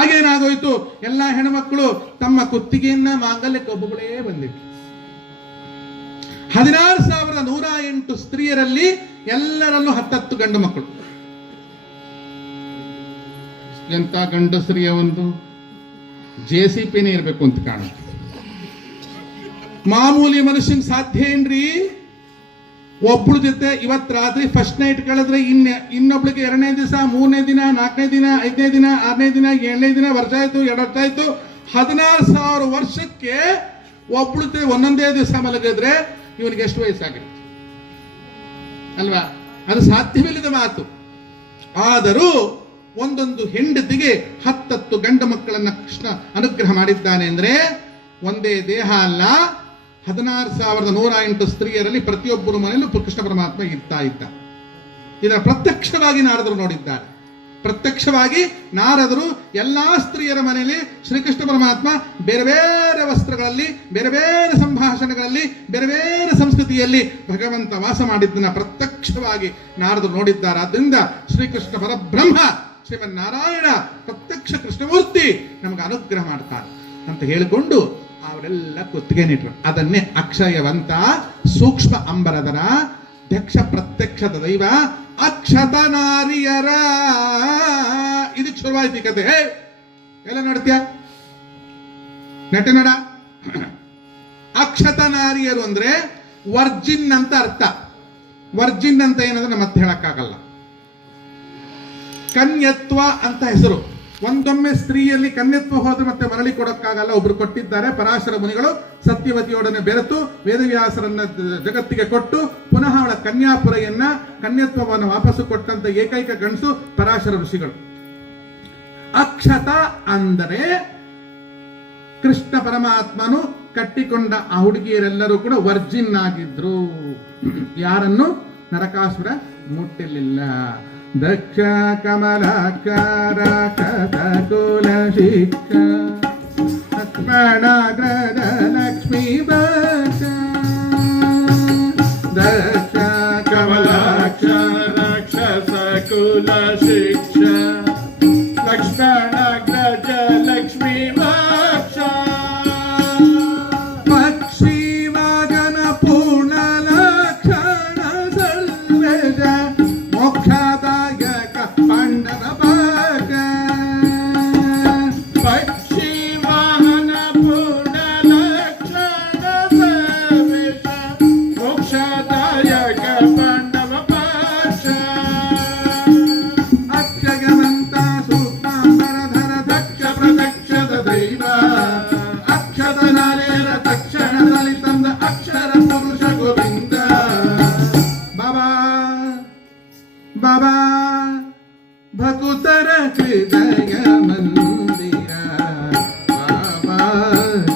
ಆಗೇನಾಗೋಯ್ತು, ಎಲ್ಲಾ ಹೆಣ್ಮಕ್ಳು ತಮ್ಮ ಕುತ್ತಿಗೆಯನ್ನ ಮಾಂಗಲ್ಯಕ್ಕೆ ಒಬ್ಬೊಬ್ಬಳೇ ಬಂದಿಟ್ಟು. 16,108 ಸ್ತ್ರೀಯರಲ್ಲಿ ಎಲ್ಲರಲ್ಲೂ 10 ಗಂಡು ಮಕ್ಕಳು. ಎಂತ ಗಂಡಸ್ರಿಯ ಒಂದು JCPನೇ ಇರ್ಬೇಕು ಅಂತ ಕಾಣುತ್ತೆ. ಮಾಮೂಲಿ ಮನುಷ್ಯನ್ ಸಾಧ್ಯ ಏನ್ರಿ? ಒಬ್ಳು ಜೊತೆ ಇವತ್ತು ರಾತ್ರಿ ಫಸ್ಟ್ ನೈಟ್ ಕಳೆದ್ರೆ ಇನ್ನೊಬ್ಳಿಗೆ 2ನೇ ದಿವಸ, 3ನೇ ದಿನ, 4ನೇ ದಿನ, 5ನೇ ದಿನ, 6ನೇ ದಿನ, 7ನೇ ದಿನ, ವರ್ಷ ಆಯ್ತು, 2 ವರ್ಷ ಆಯ್ತು. 16,000 ವರ್ಷಕ್ಕೆ ಒಬ್ಳು ಜೊತೆ ಒಂದೊಂದೇ ದಿವಸ ಮಲಗಿದ್ರೆ ಇವನಿಗೆ ಎಷ್ಟು ವಯಸ್ಸಾಗಿರುತ್ತೆ ಅಲ್ವಾ? ಅದು ಸಾಧ್ಯವಿಲ್ಲದ ಮಾತು. ಆದರೂ ಒಂದೊಂದು ಹೆಂಡತಿಗೆ 10 ಗಂಡು ಮಕ್ಕಳನ್ನ ಕೃಷ್ಣ ಅನುಗ್ರಹ ಮಾಡಿದ್ದಾನೆ ಅಂದ್ರೆ ಒಂದೇ ದೇಹ ಅಲ್ಲ, 16,108 ಸ್ತ್ರೀಯರಲ್ಲಿ ಪ್ರತಿಯೊಬ್ಬರ ಮನೆಯಲ್ಲೂ ಕೃಷ್ಣ ಪರಮಾತ್ಮ ಇರ್ತಾ ಇದ್ದ. ಇದರ ಪ್ರತ್ಯಕ್ಷವಾಗಿ ನಾರದರು ನೋಡಿದ್ದಾರೆ. ಪ್ರತ್ಯಕ್ಷವಾಗಿ ನಾರದರು ಎಲ್ಲಾ ಸ್ತ್ರೀಯರ ಮನೆಯಲ್ಲಿ ಶ್ರೀಕೃಷ್ಣ ಪರಮಾತ್ಮ ಬೇರೆ ಬೇರೆ ವಸ್ತ್ರಗಳಲ್ಲಿ, ಬೇರೆ ಬೇರೆ ಸಂಭಾಷಣೆಗಳಲ್ಲಿ, ಬೇರೆ ಬೇರೆ ಸಂಸ್ಕೃತಿಯಲ್ಲಿ ಭಗವಂತ ವಾಸ ಮಾಡಿದ್ದನ್ನ ಪ್ರತ್ಯಕ್ಷವಾಗಿ ನಾರದರು ನೋಡಿದ್ದಾರೆ. ಆದ್ದರಿಂದ ಶ್ರೀಕೃಷ್ಣ ಪರಬ್ರಹ್ಮ ಶ್ರೀಮನ್ನಾರಾಯಣ ಪ್ರತ್ಯಕ್ಷ ಕೃಷ್ಣಮೂರ್ತಿ ನಮಗೆ ಅನುಗ್ರಹ ಮಾಡ್ತಾರೆ ಅಂತ ಹೇಳಿಕೊಂಡು ಅವರೆಲ್ಲ ಕುತ್ತಿಗೆ ನಿಟ್ರು. ಅದನ್ನೇ ಅಕ್ಷಯವಂತ ಸೂಕ್ಷ್ಮ ಅಂಬರದರ ದಕ್ಷ ಪ್ರತ್ಯಕ್ಷದ ದೈವ ಅಕ್ಷತ ನಾರಿಯರ. ಇದಕ್ಕೆ ಶುರುವಾಯ್ತು ಈ ಕತೆ. ಎಲ್ಲ ನೋಡ್ತೀಯ ನಟ ನಡ. ಅಕ್ಷತ ನಾರಿಯರು ಅಂದ್ರೆ ವರ್ಜಿನ್ ಅಂತ ಅರ್ಥ. ವರ್ಜಿನ್ ಅಂತ ಏನಂದ್ರೆ ಮತ್ತೆ ಹೇಳಕ್ಕಾಗಲ್ಲ. ಕನ್ಯತ್ವ ಅಂತ ಹೆಸರು. ಒಂದೊಮ್ಮೆ ಸ್ತ್ರೀಯಲ್ಲಿ ಕನ್ಯತ್ವ ಹೋದ್ರೆ ಮತ್ತೆ ಮರಳಿ ಕೊಡಕ್ಕಾಗಲ್ಲ. ಒಬ್ರು ಕೊಟ್ಟಿದ್ದಾರೆ, ಪರಾಶರ ಮುನಿಗಳು ಸತ್ಯವತಿಯೊಡನೆ ಬೆರೆತು ವೇದವ್ಯಾಸರನ್ನ ಜಗತ್ತಿಗೆ ಕೊಟ್ಟು ಪುನಃ ಅವಳ ಕನ್ಯಾಪುರೆಯನ್ನ ಕನ್ಯತ್ವವನ್ನು ವಾಪಸ್ಸು ಕೊಟ್ಟಂತ ಏಕೈಕ ಗಂಡಸು ಪರಾಶರ ಋಷಿಗಳು. ಅಕ್ಷತ ಅಂದರೆ ಕೃಷ್ಣ ಪರಮಾತ್ಮನು ಕಟ್ಟಿಕೊಂಡ ಆ ಹುಡುಗಿಯರೆಲ್ಲರೂ ಕೂಡ ವರ್ಜಿನ್ ಆಗಿದ್ರು. ಯಾರನ್ನು ನರಕಾಸುರ ಮುಟ್ಟಿರಲಿಲ್ಲ. ದಕ್ಷ ಕಮಲಾಕಾರ ಕಥಕುಲ ಶಿಕ್ಷ ಲಕ್ಷ್ಮಣಾಗ್ರದ ಲಕ್ಷ್ಮೀ ಭಕ್ಷ. ದಕ್ಷ ಕಮಲಾಕ್ಷರ ರಾಕ್ಷಸ ಕುಲ ಶಿಕ್ಷ ಲಕ್ಷ್ಮಣಾಗ್ರಜ ಲಕ್ಷ್ಮೀ ಭಕ್ಷ. ಪಕ್ಷಿ ವಾಗನ ಪೂರ್ಣ ಲಕ್ಷಣ ಸರ್ವಜ ಮೋಕ್ಷದಾಯಕ ಪಾಂಡವ ಭಾಗ. ಪಕ್ಷಿ ವಾಹನ ಪೂರ್ಣ ಲಕ್ಷಣ ಸರ್ವಜ ಮೋಕ್ಷದಾಯಕ ಪಾಂಡವ ಭಾಷ. ಅಕ್ಷಯವಂತ ಸೂಕ್ಷ್ಮಾಂಬರಧರ ದಕ್ಷ ಪ್ರದಕ್ಷದ ದೈವ ಅಕ್ಷತ ನಾರೇರ ತಕ್ಷಣದಲ್ಲಿ ತಂದ ಅಕ್ಷರ ಪುರುಷ ಗೋವಿಂದ. ಬಾಬಾ ಬಾಬಾ ಭಕುತರ ಹೃದಯ ಮಂದಿರ ಬಾಬಾ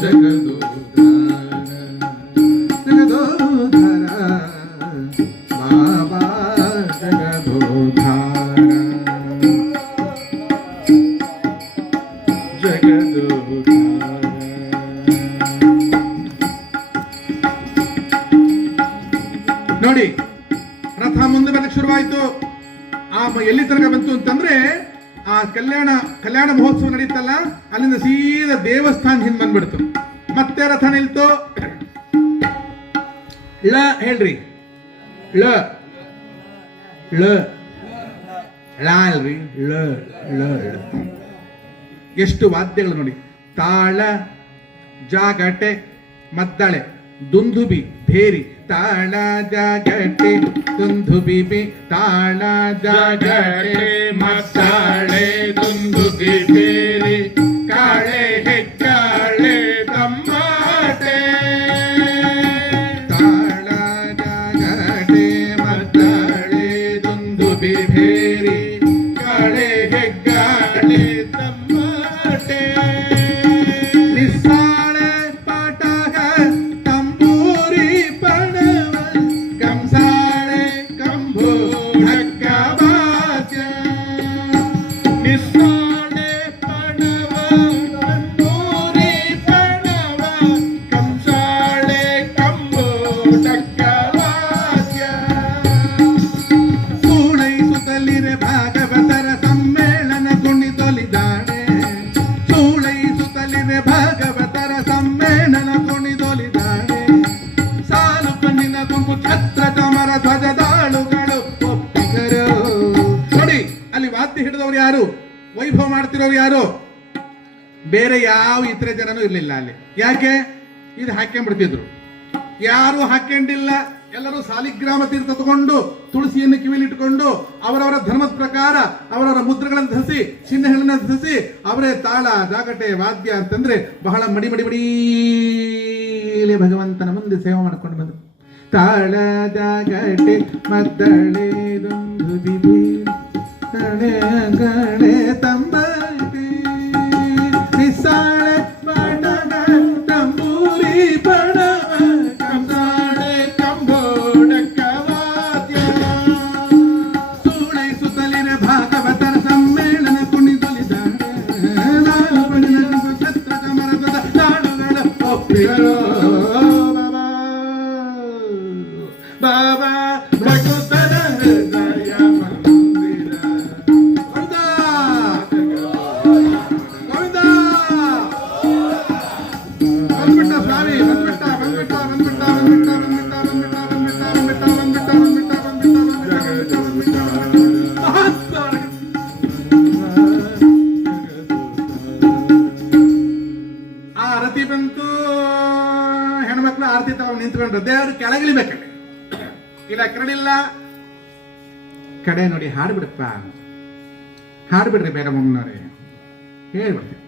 ಜಗದೋಧಾರ ಜಗದೋಧಾರ ಬಾಬಾ ಜಗದೋಧಾರ ಜಗದೋಧಾರ. ನೋಡಿ ರಥ ಮುಂದೆ ಬರಲಿಕ್ಕೆ ಶುರುವಾಯಿತು. ಎಲ್ಲಿ ತನಕ ಬಂತು ಅಂತಂದ್ರೆ ಆ ಕಲ್ಯಾಣ ಮಹೋತ್ಸವ ನಡೀತಲ್ಲ, ಅಲ್ಲಿಂದ ಸೀದಾ ದೇವಸ್ಥಾನ ಹಿಂದ್ ಬಂದ್ಬಿಡ್ತು. ಮತ್ತೆ ರಥ ನಿಲ್ತು. ಳ ಹೇಳ್ರಿ. ಳ ಳ ಳ ಅಲ್ರಿ. ಳ ಳ ಎಷ್ಟು ವಾದ್ಯಗಳು ನೋಡಿ. ತಾಳ, ಜಾಗಟೆ, ಮದ್ದಳೆ, ದುಂದುಬಿ, ಭೇರಿ. ತಾಳ ಜಾಗಟೆ ದುಂದುಬಿ ಬಿ. ತಾಳ ಜಾಗಟೆ ಮದ್ದಾಳೆ ದುಂದುಬಿ ಭೇರಿ. ಕಾಳೆ ಹೆಗ್ಗಾಳೆ ತಮ್ಮಾಟೆ. ತಾಳ ಜಾಗಟೆ ಮದ್ದಾಳೆ ದುಂದುಬಿ ಭೇರಿ. ಕಾಳೆ ಹೆಗ್ಗಾಳೆ ತಮ್ಮಾಟೆ. ನಿಸ್ಸಾಳೆ ಪಾಠಗ ತಂಬೂರಿ ಪಣವ ಕಂಸಾಳೆ ಕಂಬು ಢಕ್ಕ ವಾದ್ಯ. ನಿಸ್ಸಾಳೆ ಪಣವ ತಂಬೂರಿ ಪಣವ ಕಂಸಾಳೆ ಕಂಬು ಢಕ್ಕ ವಾದ್ಯ. ಸೂಳೈಸುತ್ತಲಿರೆ ಭಾಗವತರ ಸಮ್ಮೇಳನ ಕುಣಿದೊಲಿದಾಡೆ. ಸೂಳೈಸುತ್ತಲಿರೆ ಭಾಗವತರ ಸಮ್ಮೇಳನ ಕುಣಿದೊಲಿದಾಡೆ. ಸಾಲು ಕಣ್ಣಿನ ಗುಂಪು ಛತ್ರ ಚಾಮರ ಧ್ವಜದಾಳುಗಳು ಒಪ್ಪಿಗರು. ನೋಡಿ ಅಲ್ಲಿ ವಾದ್ಯ ಹಿಡಿದವ್ರು ಯಾರು, ವೈಭವ ಮಾಡ್ತಿರೋರು ಯಾರು? ಬೇರೆ ಯಾವ ಇತರೆ ಜನನೂ ಇರ್ಲಿಲ್ಲ ಅಲ್ಲಿ. ಯಾಕೆ? ಇದು ಹಾಕ್ಕೊಂಡ್ಬಿಡ್ತಿದ್ರು. ಯಾರು ಹಾಕೊಂಡಿಲ್ಲ. ಎಲ್ಲರೂ ಸಾಲಿಗ್ರಾಮ ತೀರ್ಥ ತಗೊಂಡು ತುಳಸಿಯನ್ನು ಕಿವಿಲಿಟ್ಟುಕೊಂಡು ಅವರವರ ಧರ್ಮದ ಪ್ರಕಾರ ಅವರವರ ಮುದ್ರೆಗಳನ್ನು ಧರಿಸಿ ಚಿಹ್ನೆಗಳನ್ನ ಧರಿಸಿ ಅವರೇ ತಾಳ ಜಾಗಟೆ ವಾದ್ಯ ಅಂತಂದ್ರೆ ಬಹಳ ಮಡಿ ಮಡಿ ಮಡಿಲಿ ಭಗವಂತನ ಮುಂದೆ ಸೇವೆ ಮಾಡ್ಕೊಂಡು ಬಂದರು. ತಾಳ ಜಾಗಟೆ ಮದ್ದಳೆ ದುಂದುಬಿ ತಳೆ ಗಳೆ ತಂಬಾಟೆ. ನಿಸ್ಸಾಳೆ ಪಾಠಗ ತಂಬೂರಿ ಪಣವ ಕಂಸಾಳೆ ಕಂಬು ಢಕ್ಕ ವಾದ್ಯ. ಸೂಳೈಸುತ್ತಲಿರೆ ಭಾಗವತರ ಸಮ್ಮೇಳನ ಕುಣಿದೊಲಿದಾಡೆ. ನಾಳು ಬಣ್ಣಿನ ಛತ್ರ ಚಾಮರದ ತಾಳುಗಳ ಒಪ್ಪಿಗರು. ಬಾಬಾ ಬಾಬಾ ಭಕುತರ ಹೃದಯ ಮಂದಿರ. ಹೌದಾ ಆರತಿ ಬಂತು, ಹೆಣ್ಮಕ್ಳು ಆರತಿ ತಗೊಂಡು ನಿಂತ್ಕೊಂಡ್ರು. ದೇವ್ರು ಕೆಳಗಿಳಿಬೇಕಲ್ಲಿ, ಇಲ್ಲ ಕೆರಳಿಲ್ಲ. ಕಡೆ ನೋಡಿ ಹಾಡ್ಬಿಡಪ್ಪ, ಹಾಡ್ಬಿಡ್ರಿ ಬೇಗಮ್ಮನವ್ರೆ, ಹೇಳ್ಬಿಡ್ತೀವಿ.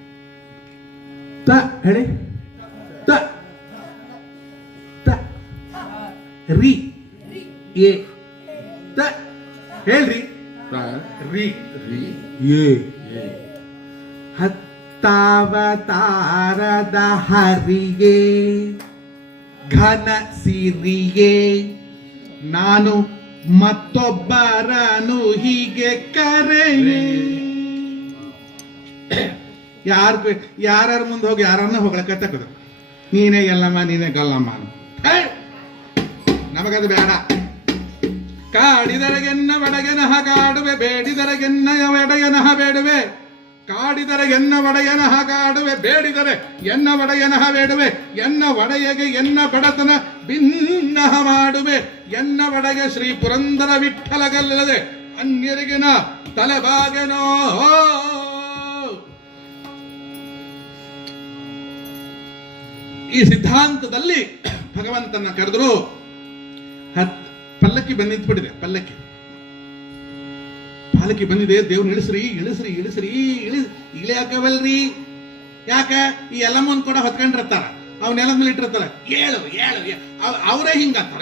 ತ ಹೇಳಿ, ತ ತ ರಿ ಎ ತ ಹೇಳ್ರಿ. ರಿ ಎ ಹತ್ತಾವತಾರದ ಹರಿಗೆ ಘನ ಸಿರಿಯೇ ನಾನು ಮತ್ತೊಬ್ಬರನು ಹೀಗೆ ಕರೆಯೇ. ಯಾರ ಮುಂದೆ ಹೋಗಿ ಯಾರನ್ನ ಹೋಗ್ಲಕ್ಕ ತಕ್ಕದು. ನೀನೇ ಎಲ್ಲಮ್ಮ, ನೀನೇ ಗಲ್ಲಮ್ಮ. ನಮಗದು ಬೇಡ. ಕಾಡಿದರಗೆನ್ನ ಒಡಗೆನಹ ಕಾಡುವೆ, ಬೇಡಿದರಗೆನ್ನ ಒಡೆಯನಹ ಬೇಡುವೆ. ಕಾಡಿದರೆ ಎನ್ನ ಒಡೆಯನಹ ಕಾಡುವೆ, ಬೇಡಿದರೆ ಎನ್ನ ಒಡೆಯನಹ ಬೇಡುವೆ. ಎನ್ನ ಒಡೆಯಗೆ ಎನ್ನ ಬಡತನ ಭಿನ್ನಹ ಮಾಡುವೆ. ಎನ್ನ ಒಡೆಗೆ ಶ್ರೀ ಪುರಂದರ ವಿಠಲಗಲ್ಲದೆ ಅನ್ಯರಿಗಿನ ತಲೆಬಾಗೆನೋ. ಈ ಸಿದ್ಧಾಂತದಲ್ಲಿ ಭಗವಂತನ ಕರೆದ್ರು. ಪಲ್ಲಕ್ಕಿ ಬಂದು ನಿಂತ್ಬಿಟ್ಟಿದೆ. ಪಾಲಕಿ ಬಂದಿದೆ. ದೇವ್ರು ಇಳಿಸ್ರಿ ಇಳಿಸ್ರಿ ಇಳಿಸ್ರಿ ಇಳಿಯಾಕವಲ್ರಿ. ಯಾಕ ಈ ಎಲ್ಲಮ್ಮನ್ ಕೂಡ ಹೊತ್ಕೊಂಡಿರ್ತಾರ, ಅವನ್ನೆಲ್ಲ ಮೇಲೆ ಇಟ್ಟಿರ್ತಾರ. ಏಳು ಏಳು ಅವರೇ ಹಿಂಗಾತಾರ.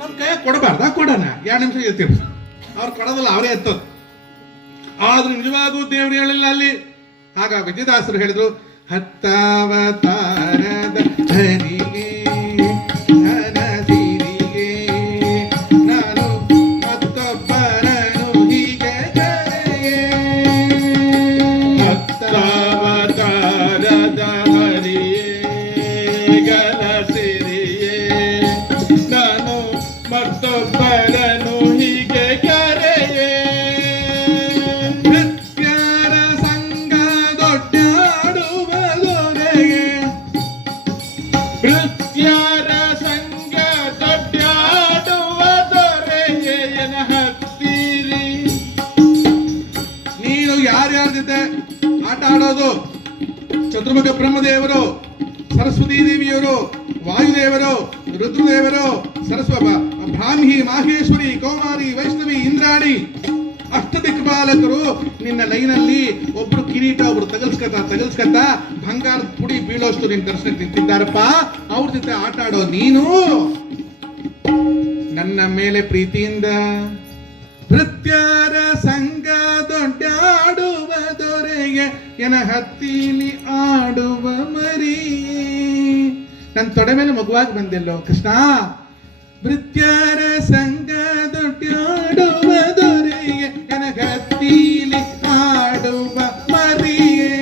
ನಮ್ ಕೈ ಕೊಡಬಾರ್ದ? ಕೊಡೋಣ, 2 ನಿಮಿಷ ಎತ್ತೀವಿ. ಅವ್ರು ಕೊಡೋದಿಲ್ಲ, ಅವರೇ ಎತ್ತೋದು. ಆದ್ರೂ ನಿಜವಾಗೂ ದೇವ್ರು ಹೇಳಿಲ್ಲ ಅಲ್ಲಿ. ಆಗ ವಿಜಯದಾಸರು ಹೇಳಿದ್ರು, ಹತ್ತಾವತಾರದ ಹರಿಗೆ ಘನ ಸಿರಿಗೆ ನಾನು ಮತ್ತೊಬ್ಬರನು ಹೀಗೆ ಕರೆಯೇ. ಹತ್ತಾವತಾರದ ಹರಿಯೇ ಘನ ಸಿರಿಯೇ ನಾನು ಮತ್ತೊಬ್ಬರನು ಹೀಗೆ ಕರೆಯೇ. ಆಟ ಆಡೋದು ಚತುರ್ಮುಖ ಬ್ರಹ್ಮದೇವರು, ಸರಸ್ವತೀ ದೇವಿಯವರು, ವಾಯುದೇವರು, ರುದ್ರದೇವರು, ಬ್ರಾಹ್ಮಿ, ಮಾಹೇಶ್ವರಿ, ಕೌಮಾರಿ, ವೈಷ್ಣವಿ, ಇಂದ್ರಾಣಿ, ಅಷ್ಟದಿಕ್ಪಾಲಕರು ನಿನ್ನ ಲೈನಲ್ಲಿ ಒಬ್ರು ಕಿರೀಟ ಒಬ್ರು ತಗಲ್ಸ್ಕತ್ತ ಬಂಗಾರದ ಪುಡಿ ಬೀಳೋಷ್ಟು ನಿನ್ ದರ್ಶನಕ್ಕೆ ನಿಂತಿದ್ದಾರಪ್ಪ. ಅವ್ರ ಜೊತೆ ಆಟ ಆಡೋ ನೀನು ನನ್ನ ಮೇಲೆ ಪ್ರೀತಿಯಿಂದ ನೃತ್ಯರ ಸಂಘ ದೊಡ್ಡಾಡುವ ದೊರೆಗೆ ಎನ ಹತ್ತಿಲಿ ಆಡುವ ಮರಿ. ನನ್ನ ತೊಡೆ ಮೇಲೆ ಮಗುವಾಗಿ ಬಂದೆಲ್ಲೋ ಕೃಷ್ಣ. ನೃತ್ಯರ ಸಂಘ ದೊಡ್ಡಾಡುವ ದೊರೆಗೆ ಎನ ಹತ್ತಿಲಿ ಆಡುವ ಮರಿಯೇ.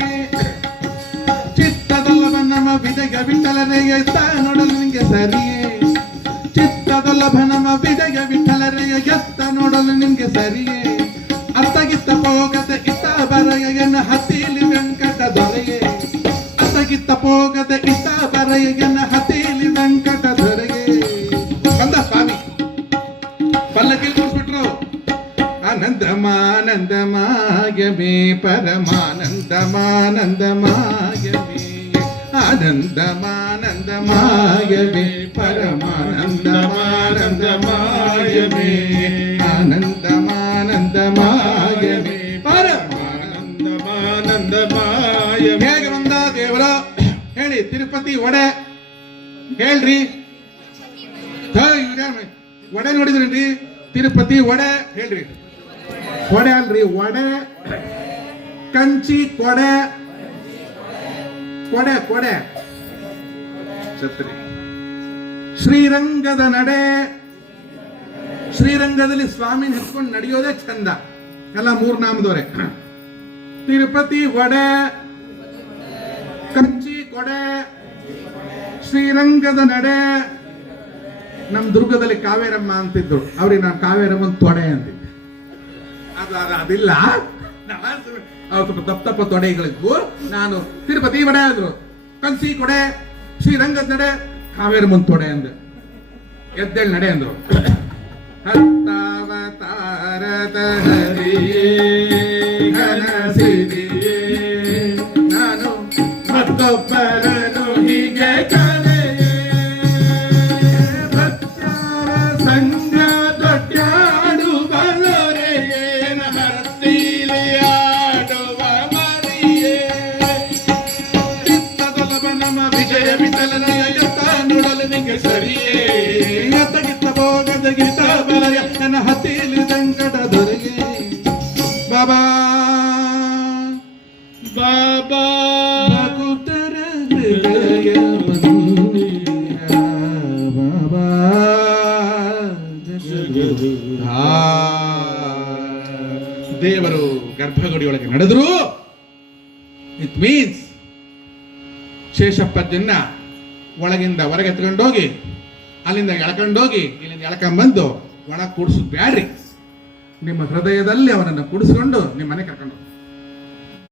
ಚಿತ್ತದಲ್ಲವ ನಮ್ಮ ವಿದಯ ವಿಠಲರೆಯ ನೋಡಲು ನಿಂಗೆ ಸರಿಯೇ. ಚಿತ್ತದಲ್ಲಭ ನಮ್ಮ ವಿದಯ ವಿಠಲರೆಯ ಎತ್ತ ನೋಡಲು ನಿಮ್ಗೆ ಸರಿಯೇ. ಅತ್ತಗಿತ್ತ ಪೋಗದ ಇತ್ತ ಬರೆಯನ ಹತ್ತಿಲಿ ವೆಂಕಟ ದೊರೆಯೇ. ಅತ್ತಗಿತ್ತ ಪೋಗದ ಇತ್ತ ಬರೆಯನ ಹತ್ತಿಲಿ ವೆಂಕಟ ದೊರೆಯೇ. ಬಂದ ಸ್ವಾಮಿ ಪಲ್ಲಕ್ಕಿ ಕೂರಿಸ್ಬಿಟ್ರು. ಆನಂದಮಾನಂದಮಾಯಮೇ ಪರಮಾನಂದಮಾನಂದಮಾಯಮೇ. ಆನಂದಮಾನಂದಮಾಯಮೇ ಪರಮಾನಂದಮಾನಂದಮಾಯಮೇ. ಆನಂದಮಾನಂದಮಾಯಮೇ ಪರಮಾನಂದಮಾನಂದಮಾಯಮೇ. ಹೇಗೆ ಬಂದ ದೇವರ ಹೇಳಿ. ತಿರುಪತಿ ವಡೆ ಹೇಳ್ರಿ. ವಡೆ ನೋಡಿದ್ರಿ? ತಿರುಪತಿ ವಡೆ ಹೇಳ್ರಿ. ವಡೆ ಅಲ್ರಿ, ವಡೆ. ಕಂಚಿ ಕೊಡೆ, ಕೊಡೆ ಕೊಡೆ ಛತ್ರಿ. ಶ್ರೀರಂಗದ ನಡೆ. ಶ್ರೀರಂಗದಲ್ಲಿ ಸ್ವಾಮಿನ ಹಿಡ್ಕೊಂಡು ನಡೆಯೋದೇ ಚಂದ. ಎಲ್ಲ 3 ನಾಮದವರೇ. ತಿರುಪತಿ ವಡೆ, ಕಂಚಿ ಕೊಡೆ, ಶ್ರೀರಂಗದ ನಡೆ. ನಮ್ ದುರ್ಗದಲ್ಲಿ ಕಾವೇರಮ್ಮ ಅಂತಿದ್ರು. ಅವ್ರಿಗೆ ನಾನು ಕಾವೇರಮ್ಮನ ತೊಡೆ ಅಂತಿದ್ದೆ. ಅದಿಲ್ಲ, ಅವ್ರು ತಪ್ಪ ತೊಡೆಗಳಿದ್ವು. ನಾನು ತಿರುಪತಿ ವಡೆ ಅಂದ್ರು, ಕಂಚಿ ಕೊಡೆ, ಶ್ರೀರಂಗದ ನಡೆ, ಕಾವೇರಮ್ಮನ ತೊಡೆ ಅಂದೆ. ಎದ್ದೇಳ್ ನಡೆ ಅಂದ್ರು. ಹತ್ತಾವತಾರದ ಹರಿಯೇ ಘನ ಸಿರಿಯೇ ನಾನು ಮತ್ತೊಬ್ಬರನ್ನು ಹೀಗೆ ಕಾಣೆಯೇ ಭಕ್ತರ ಸಂಘ ದೊಡ್ಡಾಡುವ ಲೋರೆಯೇನ ಹತ್ತಿಲಿ ಆಡುವ ಮರಿಯೇ ಚಿತ್ತದೊಲವ ನಮ್ಮ ವಿಜಯ ವಿಠಲನೆಯ ಎತ್ತ ನುಡಲು ನಿಂಗೆ ಸರಿಯೇ ಎತ್ತಗಿತ್ತ ಭೋಗದ ಗೀತ ಬಲಯ ನನ್ನ ಹತ್ತಿಲಿ ಸಂಕಟ ದೊರೆಗೆ ಬಾಬಾ ಬಾಬಾ ಭಕ್ತರ ಹೃದಯ ಮಂದಿರ ಬಾಬಾ ದೇವರು ಗರ್ಭಗುಡಿಯೊಳಗೆ ನಡೆದ್ರು. ಇಟ್ ಮೀನ್ಸ್ ಶೇಷಪ್ಪದ್ದನ್ನ ಒಳಗಿಂದ ಹೊರಗೆ ಎತ್ಕೊಂಡೋಗಿ ಅಲ್ಲಿಂದ ಎಳ್ಕೊಂಡೋಗಿ ಇಲ್ಲಿಂದ ಎಳ್ಕೊಂಡ್ಬಂದು ಒಳಗೆ ಕೂಡಿಸೋದು ಬ್ಯಾಡ್ರಿ, ನಿಮ್ಮ ಹೃದಯದಲ್ಲಿ ಅವನನ್ನು ಕೂಡಿಸ್ಕೊಂಡು ನಿಮ್ಮ ಮನೆ ಕರ್ಕೊಂಡು